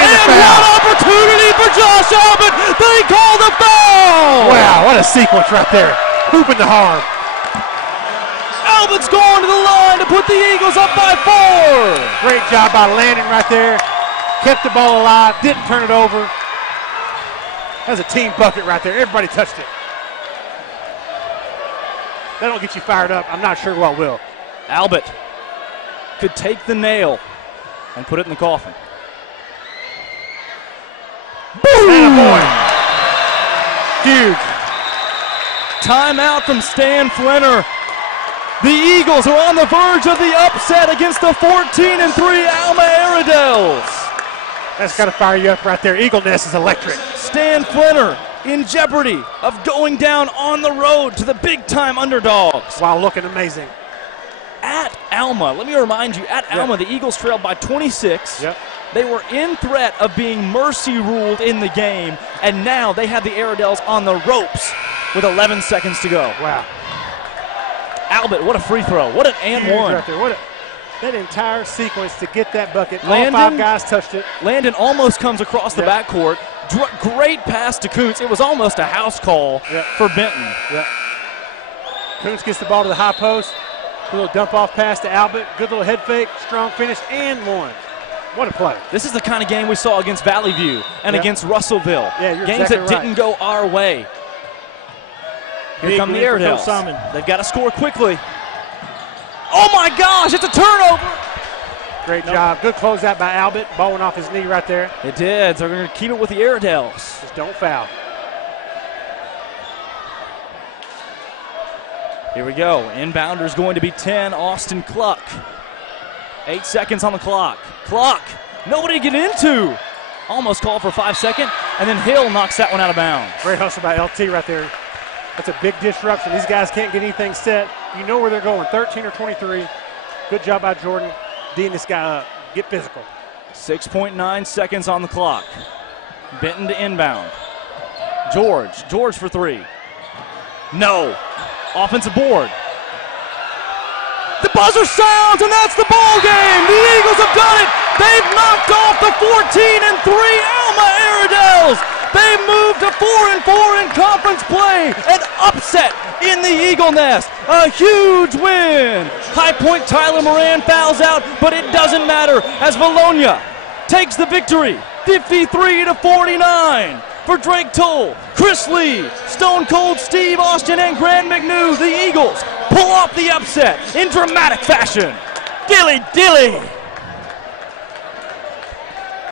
And what opportunity for Josh Albert! They call the foul! Wow, what a sequence right there. Hooping the harm. Albert's going to the line to put the Eagles up by 4. Great job by Landon right there. Kept the ball alive, didn't turn it over. That was a team bucket right there. Everybody touched it. That don't get you fired up. I'm not sure what will. Albert could take the nail and put it in the coffin. Boom! Boy. Huge. Timeout from Stan Flinner. The Eagles are on the verge of the upset against the 14-3 Alma Airedales. That's got to fire you up right there. Eagle Nest is electric. Stan Flinner in jeopardy of going down on the road to the big-time underdogs. While looking amazing. At Alma, let me remind you, at Alma, the Eagles trailed by 26. Yep. They were in threat of being mercy ruled in the game, and now they have the Airedales on the ropes with 11 seconds to go. Wow. Albert, what a free throw. What an and Huge one. right there. That entire sequence to get that bucket. Landon, all 5 guys touched it. Landon almost comes across the backcourt. Great pass to Kuntz. It was almost a house call for Benton. Yep. Kuntz gets the ball to the high post. A little dump off pass to Albert. Good little head fake. Strong finish and one. What a play. This is the kind of game we saw against Valley View and against Russellville. Yeah, you're games exactly that didn't go our way. Here come the Airedales. They've got to score quickly. Oh my gosh, it's a turnover. Great job. Good closeout by Albert. Ball went off his knee right there. It did. So they're going to keep it with the Airedales. Just don't foul. Here we go. Inbounder's going to be 10, Austin Cluck. 8 seconds on the clock. Cluck, nobody to get into. Almost called for 5 seconds, and then Hill knocks that one out of bounds. Great hustle by LT right there. That's a big disruption. These guys can't get anything set. You know where they're going, 13 or 23. Good job by Jordan, D'ing this guy up. Get physical. 6.9 seconds on the clock. Benton to inbound. George for 3. No. Offensive board. The buzzer sounds, and that's the ball game. The Eagles have done it. They've knocked off the 14-3 Alma Airedales. They moved to 4-4 in conference play. An upset in the Eagle Nest. A huge win. High Point Tyler Moran fouls out, but it doesn't matter as Vilonia takes the victory 53-49. For Drake Toll, Chris Lee, Stone Cold Steve Austin, and Grant McNew, the Eagles pull off the upset in dramatic fashion. Dilly dilly.